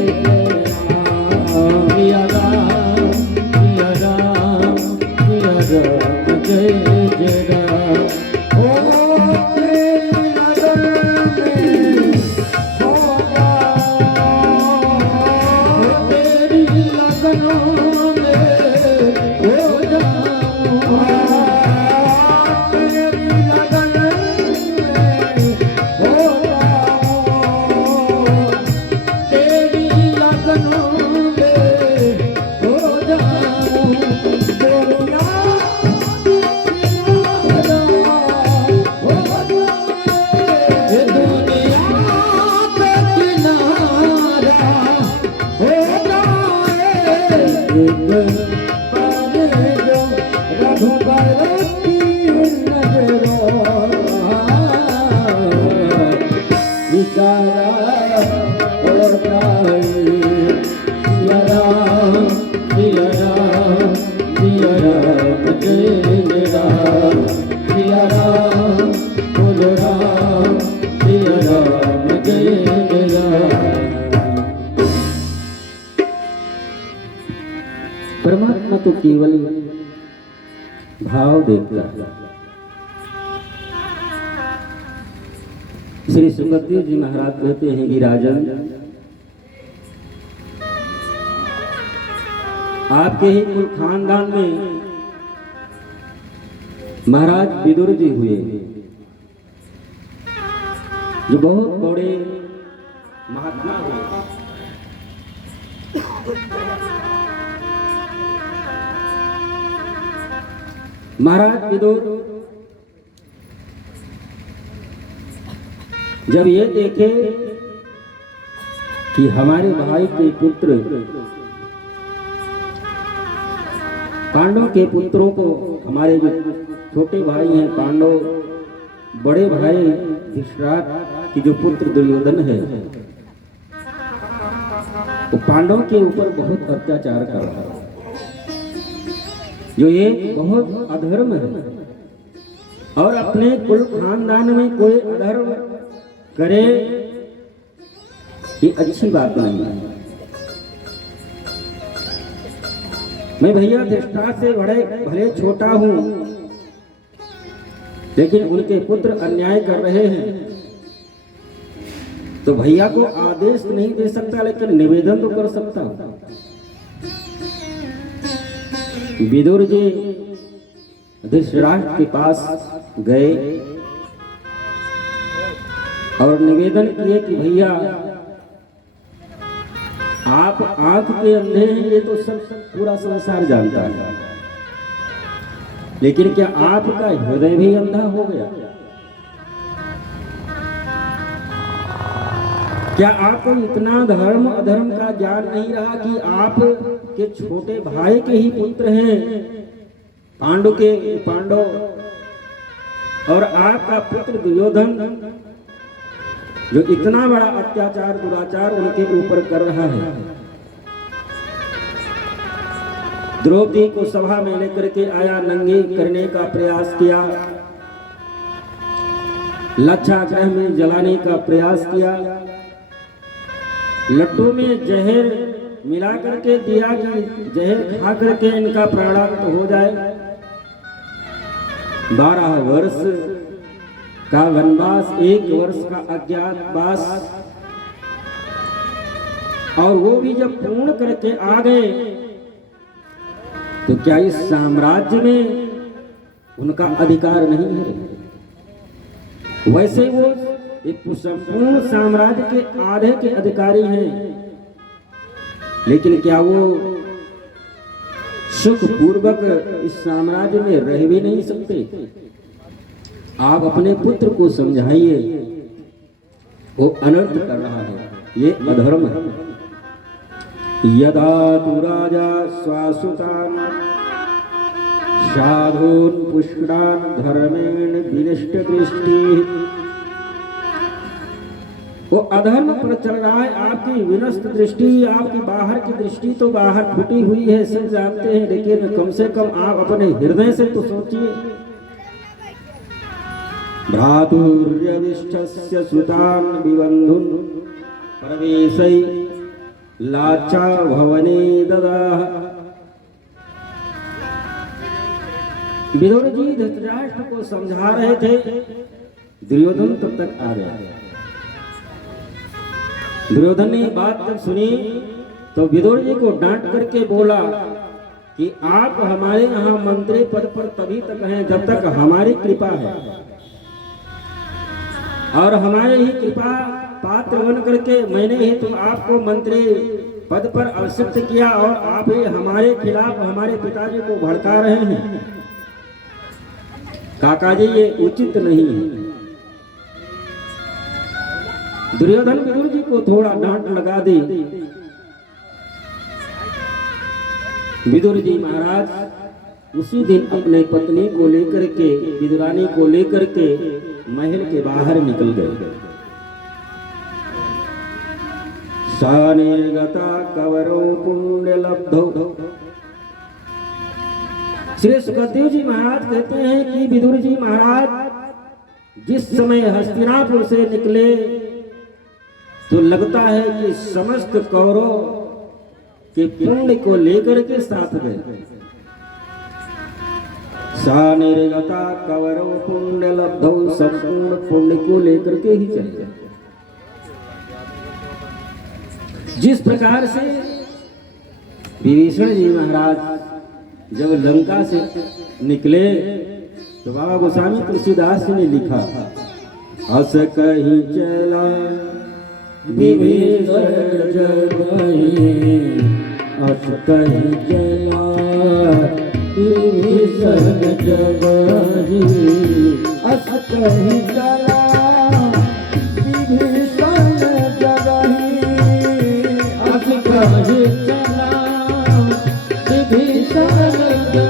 सिया राम जय जय राम। परमात्मा तो केवल भाव देखता है। श्री सुखदेव जी महाराज कहते हैं कि राजन, आपके ही कुल खानदान में महाराज विदुर जी हुए, जो बहुत बड़े महात्मा हुए। महाराज विदुर जब ये देखे कि हमारे भाई के पुत्र पांडव के पुत्रों को, हमारे जो छोटे भाई हैं पांडव, बड़े भाई धृतराष्ट्र की जो पुत्र दुर्योधन है, वो पांडव के ऊपर बहुत अत्याचार कर रहा है, जो ये बहुत अधर्म है। और अपने कुल खानदान में कोई अधर्म करे ये अच्छी बात नहीं है। मैं भैया धृतराष्ट्र से बड़े भले छोटा हूं, लेकिन उनके पुत्र अन्याय कर रहे हैं तो भैया को आदेश नहीं दे सकता, लेकिन निवेदन तो कर सकता हूं। विदुर जी धृतराष्ट्र के पास गए और निवेदन किए कि भैया आप आंख के अंधे हैं, ये तो सब पूरा संसार जानता है, लेकिन क्या आपका हृदय भी अंधा हो गया? क्या आपको इतना धर्म अधर्म का ज्ञान नहीं रहा कि आप के छोटे भाई के ही पुत्र हैं पांडव, और आपका पुत्र दुर्योधन जो इतना बड़ा अत्याचार दुराचार उनके ऊपर कर रहा है। द्रौपदी को सभा में लेकर के आया, नंगी करने का प्रयास किया, लच्छाग्रह में जलाने का प्रयास किया, लट्टू में जहर मिला करके दिया कि जहर खा करके इनका प्राणांत हो जाए। 12 वर्ष का वनवास, 1 वर्ष का अज्ञातवास, और वो भी जब पूर्ण करके आ गए तो क्या इस साम्राज्य में उनका अधिकार नहीं है? वैसे वो एक संपूर्ण साम्राज्य के आधे के अधिकारी हैं, लेकिन क्या वो सुख पूर्वक इस साम्राज्य में रह भी नहीं सकते? आप अपने पुत्र को समझाइए, वो अनर्थ कर रहा है, ये अधर्म है। यदा तु राजा स्वासुतान साधून पुष्करान धर्मेण विनिष्ट दृष्टि, वो अधर्म पर चल रहा है। आपकी विनष्ट दृष्टि, आपकी बाहर की दृष्टि तो बाहर फूटी हुई है, सब जानते हैं, लेकिन कम से कम आप अपने हृदय से तो सोचिए। भ्रातुर्यविष्ठस्य सुतान् विबन्धुन् प्रवेशै लाचा भवने ददाह। विदुर जी धृतराष्ट्र को समझा रहे थे, दुर्योधन तब तक आ गया। दुर्योधन ने बात जब सुनी तो विदुर जी को डांट करके बोला कि आप हमारे यहाँ मंत्री पद पर तभी तक हैं जब तक हमारी कृपा है, और हमारे ही कृपा पात्र बन करके मैंने ही तुम आपको मंत्री पद पर अवसर किया, और आप ही हमारे खिलाफ हमारे पिताजी को भड़का रहे हैं। काका जी ये उचित नहीं है। दुर्योधन विदुर जी को थोड़ा डांट लगा दी। विदुर जी महाराज उसी दिन अपने पत्नी को लेकर के, विदुरानी को लेकर के महल के बाहर निकल गए। सा निर्गता कवरो पुण्य लब्धो। श्री सुखदेव जी महाराज कहते हैं कि विदुर जी महाराज जिस समय हस्तिनापुर से निकले तो लगता है कि समस्त कौरव के पुण्य को लेकर के साथ गए। सा निर्गता कवरो पुण्य लब्धो, संपूर्ण पुण्य को लेकर के ही चले गए। जिस प्रकार से विभीषण जी महाराज जब लंका से निकले तो बाबा गोस्वामी तुलसीदास ने लिखा, अस कहीं चला विभीषण जगहि, अस कहीं चला विभीषण जगहि, अस कहीं चला विभीषण जगहि, अस कहीं चला विभीषण जगहि।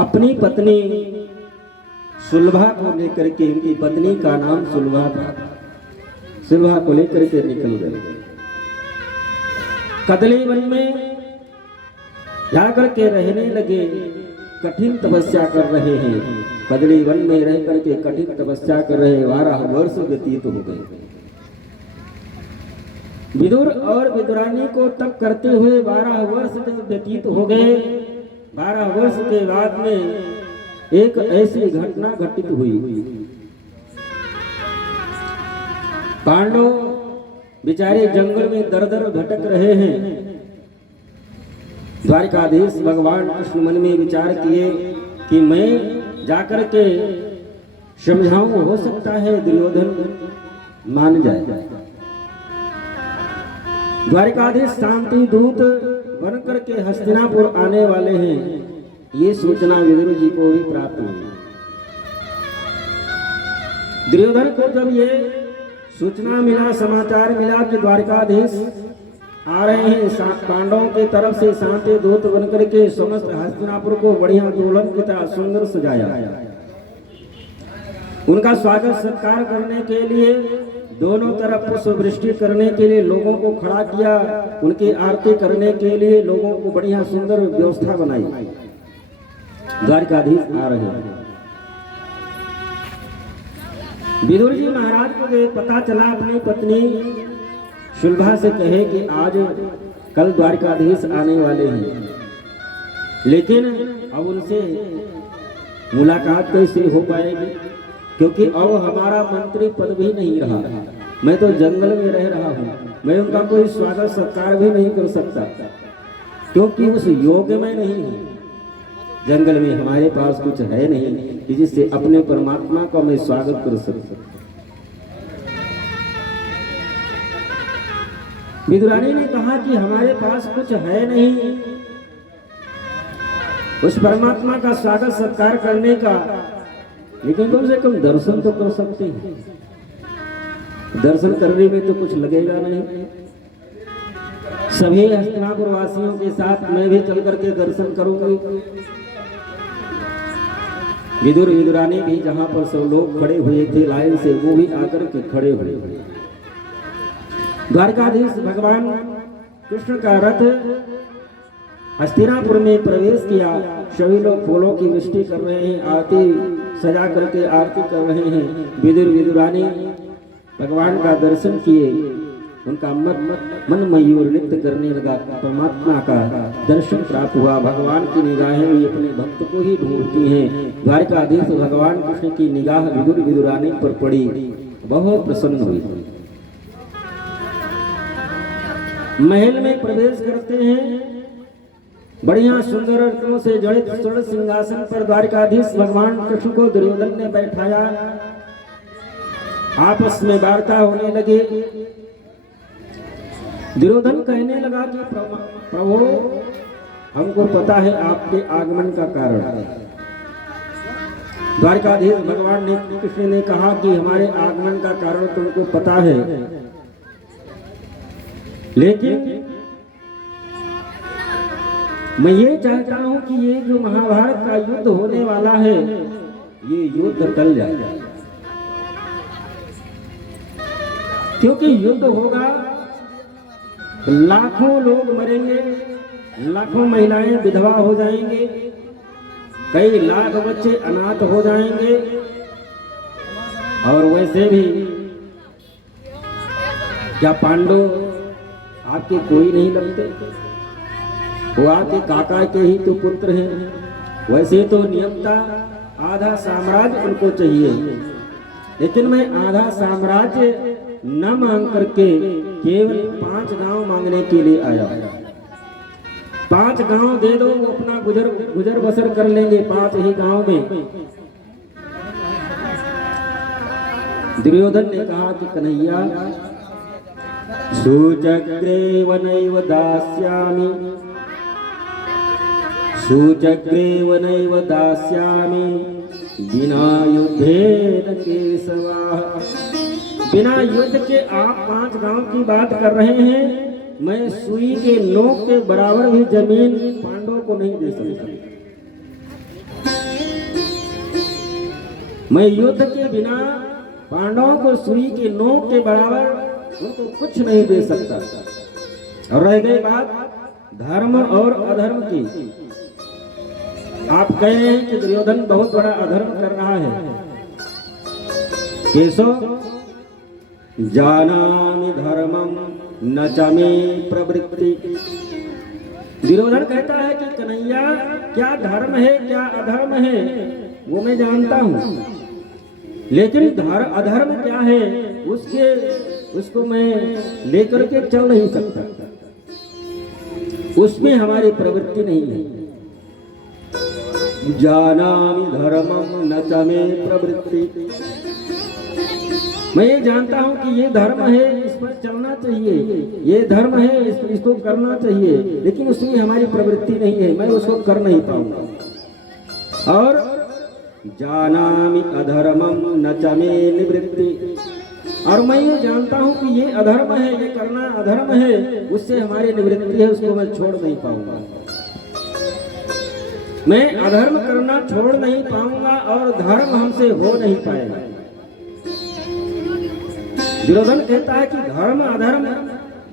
अपनी पत्नी सुलभा को लेकर के, उनकी पत्नी का नाम सुलभा था, सुलभा को लेकर के निकल गए। कदली वन में जाकर के रहने लगे, कठिन तपस्या कर रहे हैं। कदली वन में रह करके कठिन तपस्या कर रहे 12 वर्ष व्यतीत हो गए। विदुर और विदुरानी को तप करते हुए 12 वर्ष जब व्यतीत हो गए, 12 वर्ष के बाद में एक ऐसी घटना घटित हुई। पांडव बेचारे जंगल में दर दर भटक रहे हैं। द्वारिकाधीश भगवान कृष्ण मन में विचार किए कि मैं जाकर के समझाऊं, हो सकता है दुर्योधन मान जाए। द्वारिकाधीश शांति दूत बन करके हस्तिनापुर आने वाले हैं, ये सूचना विदुर जी को भी प्राप्त हुई। दुर्योधन को जब ये सूचना मिला, समाचार मिला कि द्वारिकाधीश आ रहे हैं, पांडवों के तरफ से शांति दूत बनकर के समस्त हस्तिनापुर को बढ़िया दुल्हन की तरह सुंदर सजाया। उनका स्वागत सत्कार करने के लिए दोनों तरफ पुष्पवृष्टि करने के लिए लोगों को खड़ा किया, उनकी आरती करने के लिए लोगों को बढ़िया सुंदर व्यवस्था बनाई। द्वारिकाधीश आ रहे हैं। विदुर जी महाराज को ये पता चला, अपनी पत्नी सुलभा से कहे कि आज कल द्वारिकाधीश आने वाले हैं, लेकिन अब उनसे मुलाकात कैसे हो पाएगी, क्योंकि अब हमारा मंत्री पद भी नहीं रहा, मैं तो जंगल में रह रहा हूँ, मैं उनका कोई स्वागत सत्कार भी नहीं कर सकता, क्योंकि उस योग में नहीं हूँ। जंगल में हमारे पास कुछ है नहीं कि जिससे अपने परमात्मा का मैं स्वागत कर सकूं। विदुरानी ने कहा कि हमारे पास कुछ है नहीं उस परमात्मा का स्वागत सत्कार करने का, लेकिन कम से कम दर्शन तो कर सकते हैं। दर्शन करने में तो कुछ लगेगा नहीं। सभी हस्तिनापुर वासियों के साथ मैं भी चल करके दर्शन करूंगी। विदुर विदुरानी भी जहां पर सब लोग खड़े हुए थे लाइन से, वो भी आकर के खड़े हुए। द्वारकाधीश भगवान कृष्ण का रथ हस्तिनापुर में प्रवेश किया। सभी लोग फूलों की वृष्टि कर रहे हैं, आरती सजा करके आरती कर रहे हैं। विदुर विदुरानी भगवान का दर्शन किए, उनका मन मयूर नृत्य करने लगा। परमात्मा का दर्शन प्राप्त हुआ। भगवान की निगाहें भी अपने भक्त को ही ढूंढती हैं। द्वारकाधीश भगवान कृष्ण की निगाह विदुर विदुरानी पर पड़ी, बहुत प्रसन्न हुई। महल में प्रवेश करते हैं। बढ़िया सुंदर रत्नों से जड़ित स्वर्ण सिंहासन पर द्वारकाधीश भगवान कृष्ण को दुर्योधन ने बैठाया। आपस में वार्ता होने लगे। दुर्योधन कहने लगा कि प्रभु, हमको पता है आपके आगमन का कारण। द्वारकाधीश भगवान ने कृष्ण ने कहा कि हमारे आगमन का कारण तुमको पता है, लेकिन मैं ये चाहता हूं कि ये जो महाभारत का युद्ध होने वाला है, ये युद्ध टल जाए, क्योंकि युद्ध होगा, लाखों लोग मरेंगे, लाखों महिलाएं विधवा हो जाएंगे, कई लाख बच्चे अनाथ हो जाएंगे। और वैसे भी क्या पांडव आपके कोई नहीं लगते? वो आपके काका के ही तो पुत्र हैं। वैसे तो नियमता आधा साम्राज्य उनको चाहिए, लेकिन मैं आधा साम्राज्य न मांग करके केवल 5 गांव मांगने के लिए आया। 5 गांव दे दो, वो अपना गुजर बसर कर लेंगे 5 ही गांव में। दुर्योधन ने कहा कि कन्हैया, सूचक्रे वनैव दास्यामि, सूचक्रे वनैव दास्यामि, बिना युद्धेन केशवा। बिना युद्ध के आप 5 गांव की बात कर रहे हैं। मैं सुई के नोक के बराबर भी जमीन पांडवों को नहीं दे सकता। मैं युद्ध के बिना पांडवों को सुई के नोक के बराबर उनको कुछ नहीं दे सकता। और रह गई बात धर्म और अधर्म की, आप कह रहे हैं कि दुर्योधन बहुत बड़ा अधर्म कर रहा है। केशव जानामि धर्मम न च मे प्रवृत्ति। दुर्योधन कहता है कि कन्हैया क्या धर्म है क्या अधर्म है वो मैं जानता हूँ, लेकिन अधर्म क्या है उसको मैं लेकर के चल नहीं सकता, उसमें हमारी प्रवृत्ति नहीं है। जानामि धर्मम न च मे प्रवृत्ति। मैं ये जानता हूं कि ये धर्म है, इस पर चलना चाहिए, ये धर्म है, इसको करना चाहिए, लेकिन उसमें हमारी प्रवृत्ति नहीं है, मैं उसको कर नहीं पाऊंगा। और जानामि अधर्मम न च मे निवृत्ति। और मैं ये जानता हूं कि ये अधर्म है, ये करना अधर्म है, उससे हमारी निवृत्ति है, उसको मैं छोड़ नहीं पाऊंगा। मैं अधर्म करना छोड़ नहीं पाऊंगा और धर्म हमसे हो नहीं पाएगा। दुर्योधन कहता है कि धर्म अधर्म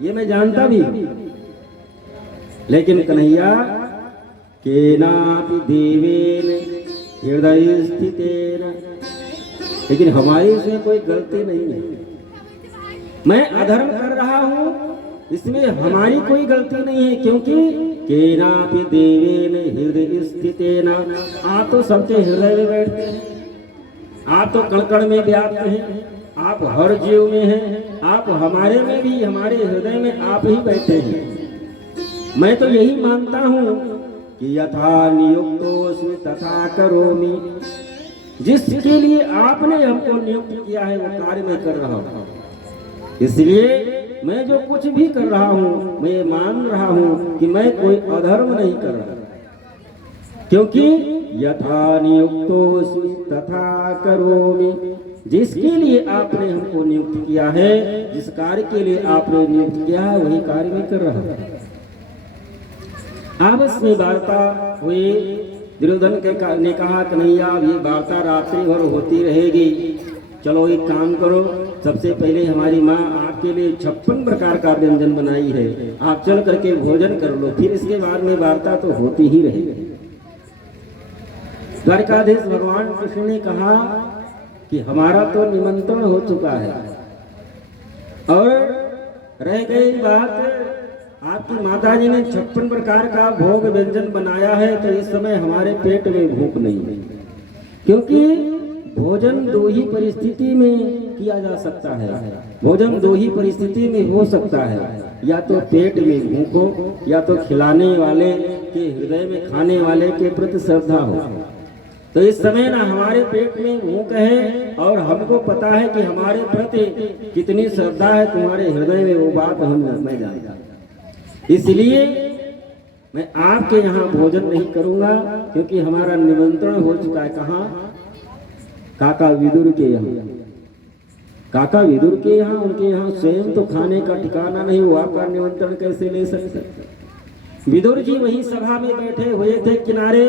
ये मैं जानता भी, लेकिन कन्हैया केनापि देवेन हृदय स्थितेन, लेकिन हमारी इसमें कोई गलती नहीं है। मैं अधर्म कर रहा हूं इसमें हमारी कोई गलती नहीं है, क्योंकि केनापि देवेन हृदय स्थितेन, आप तो सबके हृदय में बैठते हैं, आप तो कण कण में व्याप्त हैं, आप हर जीव में हैं, आप हमारे में भी, हमारे हृदय में आप ही बैठे हैं। मैं तो यही मानता हूं कि यथा नियुक्तोस्मि तथा करोमि, जिसके लिए आपने हमको नियुक्त किया है वो कार्य मैं कर रहा हूं। इसलिए मैं जो कुछ भी कर रहा हूं मैं ये मान रहा हूं कि मैं कोई अधर्म नहीं कर रहा, क्योंकि यथा नियुक्तोस्मि तथा करोमि, जिसके लिए आपने हमको नियुक्त किया है, जिस कार्य के लिए आपने नियुक्त किया है वही कार्य मैं कर रहा हूं। आपस में वार्ता हुई। दुर्योधन ने कहा कन्हैया ये वार्ता रात्रि भर होती रहेगी, चलो एक काम करो, सबसे पहले हमारी माँ आपके लिए 56 प्रकार का व्यंजन बनाई है, आप चल करके भोजन कर लो, फिर इसके बाद में वार्ता तो होती ही रहेगी। द्वारकाधीश भगवान कृष्ण ने कहा कि हमारा तो निमंत्रण हो चुका है, और रह गई बात आपकी माताजी ने 56 प्रकार का भोग व्यंजन बनाया है, तो इस समय हमारे पेट में भूख नहीं है, क्योंकि भोजन दो ही परिस्थिति में किया जा सकता है। भोजन दो ही परिस्थिति में हो सकता है, या तो पेट में भूख हो, या तो खिलाने वाले के हृदय में खाने वाले के प्रति श्रद्धा हो। तो इस समय ना हमारे पेट में भूख है और हमको पता है कि हमारे प्रति कितनी श्रद्धा है तुम्हारे हृदय में, वो बात मैं जानता हूं। इसलिए मैं आपके यहाँ भोजन नहीं करूंगा, क्योंकि हमारा निमंत्रण हो चुका है। कहाँ? काका विदुर के यहाँ। काका विदुर के यहाँ, उनके यहाँ स्वयं तो खाने का ठिकाना नहीं, वो आपका निमंत्रण कैसे ले सकते? विदुर जी वही सभा में बैठे हुए थे किनारे,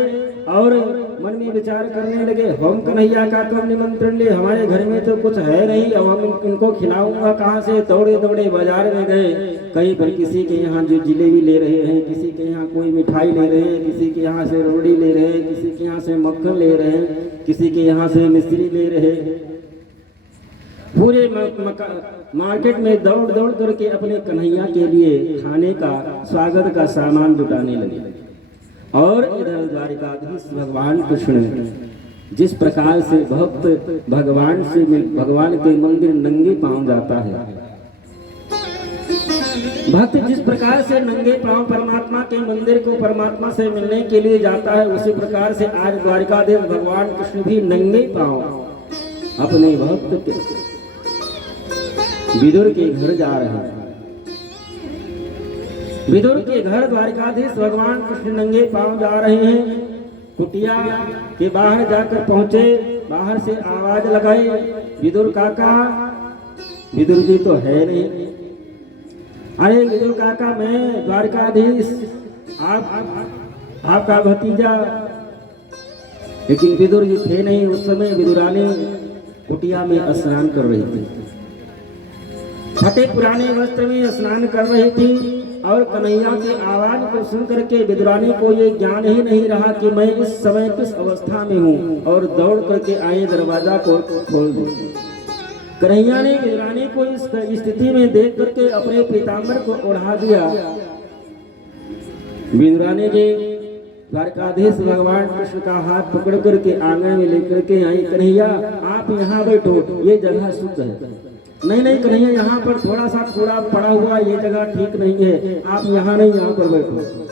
और मन में विचार करने लगे, हम कन्हैया का कब निमंत्रण ले, हमारे घर में तो कुछ है नहीं, अब हम इनको खिलाऊंगा कहाँ से। दौड़े दौड़े बाजार में गए, कहीं पर किसी के यहाँ जो जिलेबी ले रहे हैं, किसी के यहाँ कोई मिठाई ले रहे हैं, किसी के यहाँ से रोड़ी ले रहे हैं, किसी के यहाँ से मक्खन ले रहे हैं, किसी के यहाँ से मिश्री ले रहे हैं। पूरे मार्केट में दौड़ दौड़ करके अपने कन्हैया के लिए खाने का, स्वागत का सामान जुटाने लगे। और इधर द्वारिकाधीश भगवान कृष्ण जिस प्रकार से भक्त भगवान के मंदिर नंगे पांव जाता है, भक्त जिस प्रकार से नंगे पांव परमात्मा के मंदिर को परमात्मा से मिलने के लिए जाता है, उसी प्रकार से आज द्वारिकाधीश भगवान कृष्ण भी नंगे पांव अपने भक्त विदुर के घर जा रहे हैं। विदुर के घर द्वारिकाधीश भगवान कृष्ण नंगे पांव जा रहे हैं। कुटिया के बाहर जाकर पहुंचे, बाहर से आवाज लगाई, विदुर काका। विदुर जी तो है नहीं। अरे विदुर काका, मैं द्वारिकाधीश आपका भतीजा लेकिन विदुर जी थे नहीं उस समय। विदुरानी कुटिया में स्नान कर रही थी, फटे पुराने वस्त्र में स्नान कर रही थी और कन्हैया की आवाज को सुन करके विदुरानी को ये ज्ञान ही नहीं रहा कि मैं इस समय किस अवस्था में हूँ, और दौड़ करके आए दरवाजा को खोल दो। कन्हैया ने विदुरानी को इस स्थिति में देख करके अपने पीताम्बर को ओढ़ा दिया। विदुरानी जी द्वारकाधीश भगवान कृष्ण का हाथ पकड़ करके आंगन में लेकर के आई। कन्हैया आप यहाँ बैठो, ये जगह शुद्ध है। नहीं नहीं कन्हैया, यहाँ पर थोड़ा सा कूड़ा पड़ा हुआ, ये जगह ठीक नहीं है, आप यहाँ नहीं, यहाँ पर बैठो।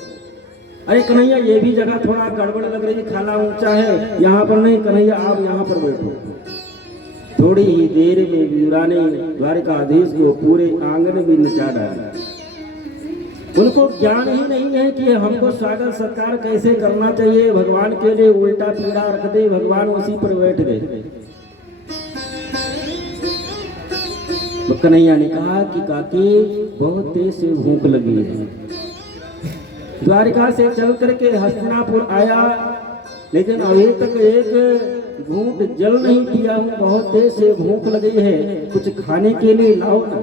अरे कन्हैया ये भी जगह थोड़ा गड़बड़ लग रही है, खाला ऊंचा है, यहाँ पर नहीं कन्हैया, आप यहाँ पर बैठो। थोड़ी ही देर में विदुरानी द्वारकाधीश को पूरे आंगन में नचा डाला। उनको ज्ञान ही नहीं है कि हमको स्वागत सत्कार कैसे करना चाहिए। भगवान के लिए उल्टा पीड़ा रख दे, भगवान उसी पर बैठ गए। कन्हैया ने कहा कि काकी बहुत तेज से भूख लगी है। द्वारिका से चल करके हस्तिनापुर आया, लेकिन अभी तक एक घूंट जल नहीं पिया हूँ, बहुत तेज से भूख लगी है, कुछ खाने के लिए लाओ ना।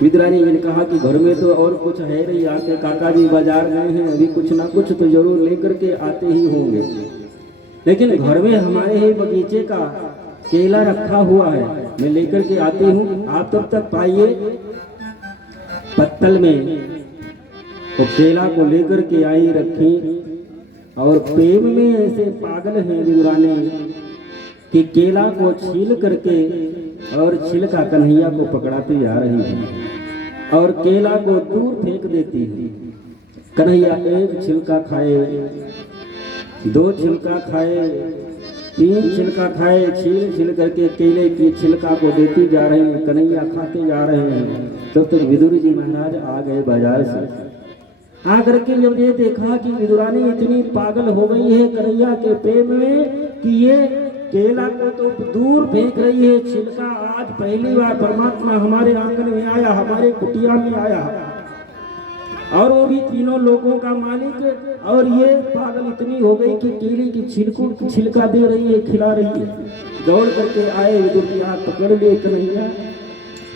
विदुरानी ने कहा कि घर में तो और कुछ है नहीं, आके काका जी बाजार गए हैं, अभी कुछ ना कुछ तो जरूर लेकर के आते ही होंगे। लेकिन घर में हमारे ही बगीचे का केला रखा हुआ है, मैं लेकर के आती हूँ, आप तब तक पाइए। पत्तल में वो केला को लेकर के आई रखी, और प्रेम में ऐसे पागल हैं विदुरानी कि केला को छील करके और छिलका कन्हैया को पकड़ाती जा रही है और केला को दूर फेंक देती है। कन्हैया एक छिलका खाए, दो छिलका खाए, तीन छिलका खाए, छील करके केले की छिलका को देती जा रही है, कन्हैया खाते जा रहे हैं। तब तक विदुर जी महाराज आ गए बाजार से। आकर के जब ये देखा कि विदुरानी इतनी पागल हो गई है कन्हैया के प्रेम में कि ये केला को तो दूर फेंक रही है, छिलका आज पहली बार परमात्मा हमारे आंगन में आया, हमारे कुटिया में आया, और वो भी तीनों लोगों का मालिक, और ये पागल इतनी हो गई कि केले की छिलका दे रही है, खिला रही है। दौड़ करके आए, विदुर की हाथ पकड़ लिए कन्हैया,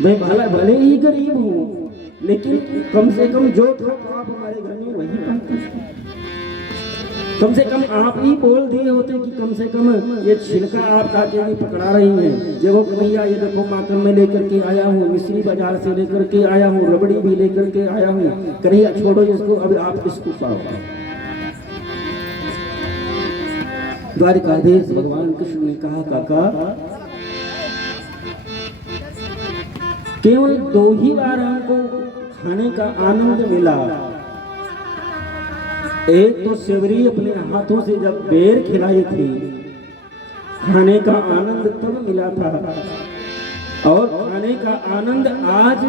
मैं भले ही गरीब हूँ, लेकिन कम से कम जो था आप हमारे घर में वही पाते। कम से कम आप ही बोल दिए होते कि कम से कम ये छिलका आप काके नहीं पकड़ा रही हैं। देखो कन्हैया, ये देखो माखन में लेकर के आया हूँ, मिश्री बाजार से लेकर के आया हूँ, रबड़ी भी लेकर के आया हूँ। कन्हैया छोड़ो इसको, अब आप इसको पाओ। द्वारिकाधीश भगवान कृष्ण ने कहा काका, केवल 2 ही बार हमको खाने का आनंद मिला। एक तो सेवरी अपने हाथों से जब बेर खिलाई थी, खाने का आनंद तब मिला था, और खाने का आनंद आज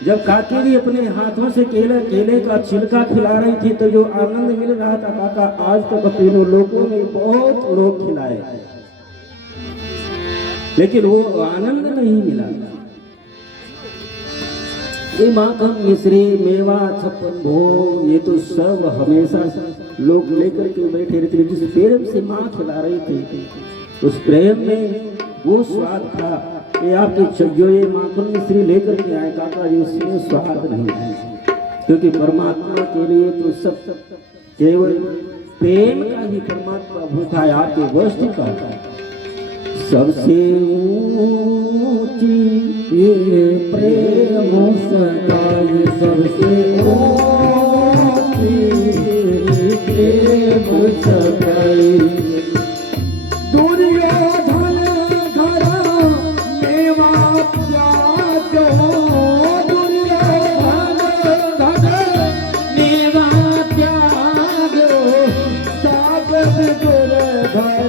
जब काकी जी अपने हाथों से केले का छिलका खिला रही थी, तो जो आनंद मिल रहा था काका, आज तक तीनों लोगों ने बहुत लोग खिलाए, लेकिन वो आनंद नहीं मिला। ये माखन, मिश्री, मेवा, छप्पन भोग, ये तो सब हमेशा लोग लेकर के बैठे रहते। जिस प्रेम से माँ खिला रही थी, उस प्रेम में वो स्वाद था। ये आपके जो ये माखन मिश्री लेकर के आए काका जी, उसमें स्वाद नहीं है, क्योंकि परमात्मा के लिए तो सब केवल प्रेम का ही परमात्मा भूखा है, आपके वस्तु का। सबसे ऊंची ये प्रेम सताई, सबसे ऊंची प्रेम सताई। दुर्योधन धरा मेवा त्यागो, दुर्योधन धरा मेवा त्यागो, सागत दुर्धर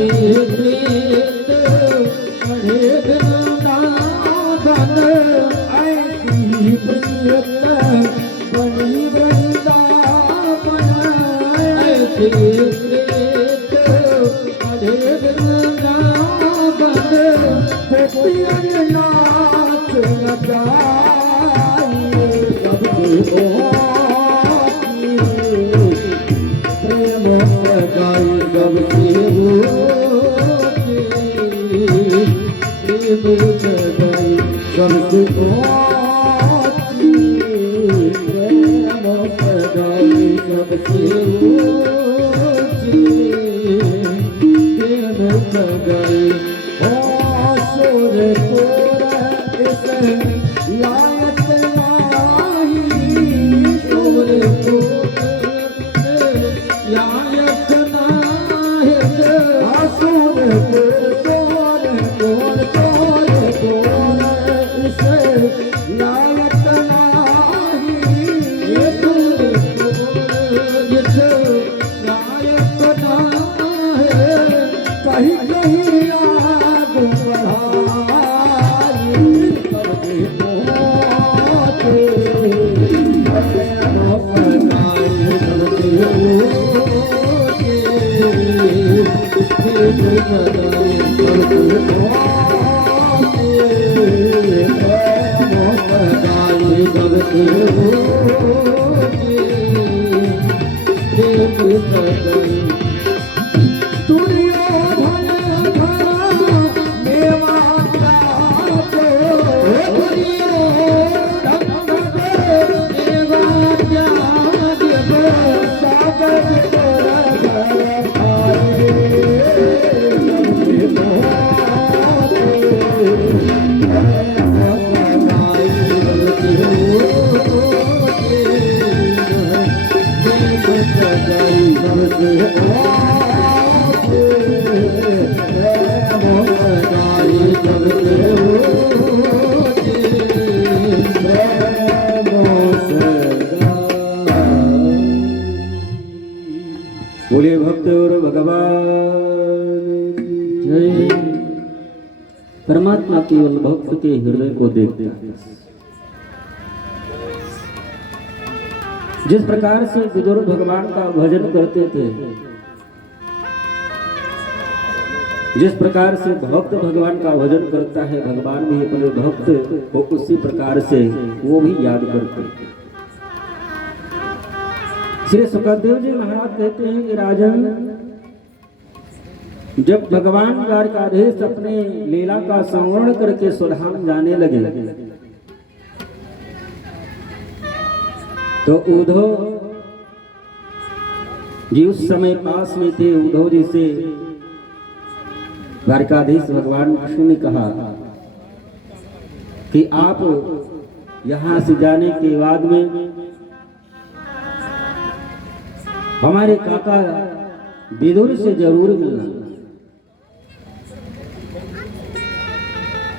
प्रीत बढ़े वृंदावन ऐसी प्रीत बड़ी वृंदावन ऐसी प्रीत बढ़े वृंदावन गोपियन नाच नचाए सबके प्रेम गाई सबके सबसे प्रेम गाई सबसे प्रेम गाई सोर तोरा इस लायक नाही सोर लायक नाही सोर तोर इस लायक नाही लायक नाही कहीं कहीं आग बढ़ाई सबके पहुँचे बोले भक्त और भगवान जय। परमात्मा केवल भक्त के हृदय को देखते हैं। जिस प्रकार से बुजुर्ग भगवान का भजन करते थे, जिस प्रकार से भक्त भगवान का भजन करता है, भगवान भी अपने भक्त को उसी प्रकार से वो भी याद करते हैं। श्री सुखदेव जी महाराज कहते हैं कि राजन, जब भगवान द्वारकाधीश अपने लीला का संवरण करके स्वधाम जाने लगे तो उद्धव जी उस समय पास में थे। उद्धव जी से द्वारकाधीश भगवान विष्णु ने कहा कि आप यहां से जाने के बाद में हमारे काका विदुर से जरूर मिलना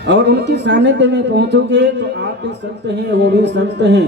और उनके सानिध्य में पहुंचोगे तो आप भी संत हैं, वो भी संत हैं,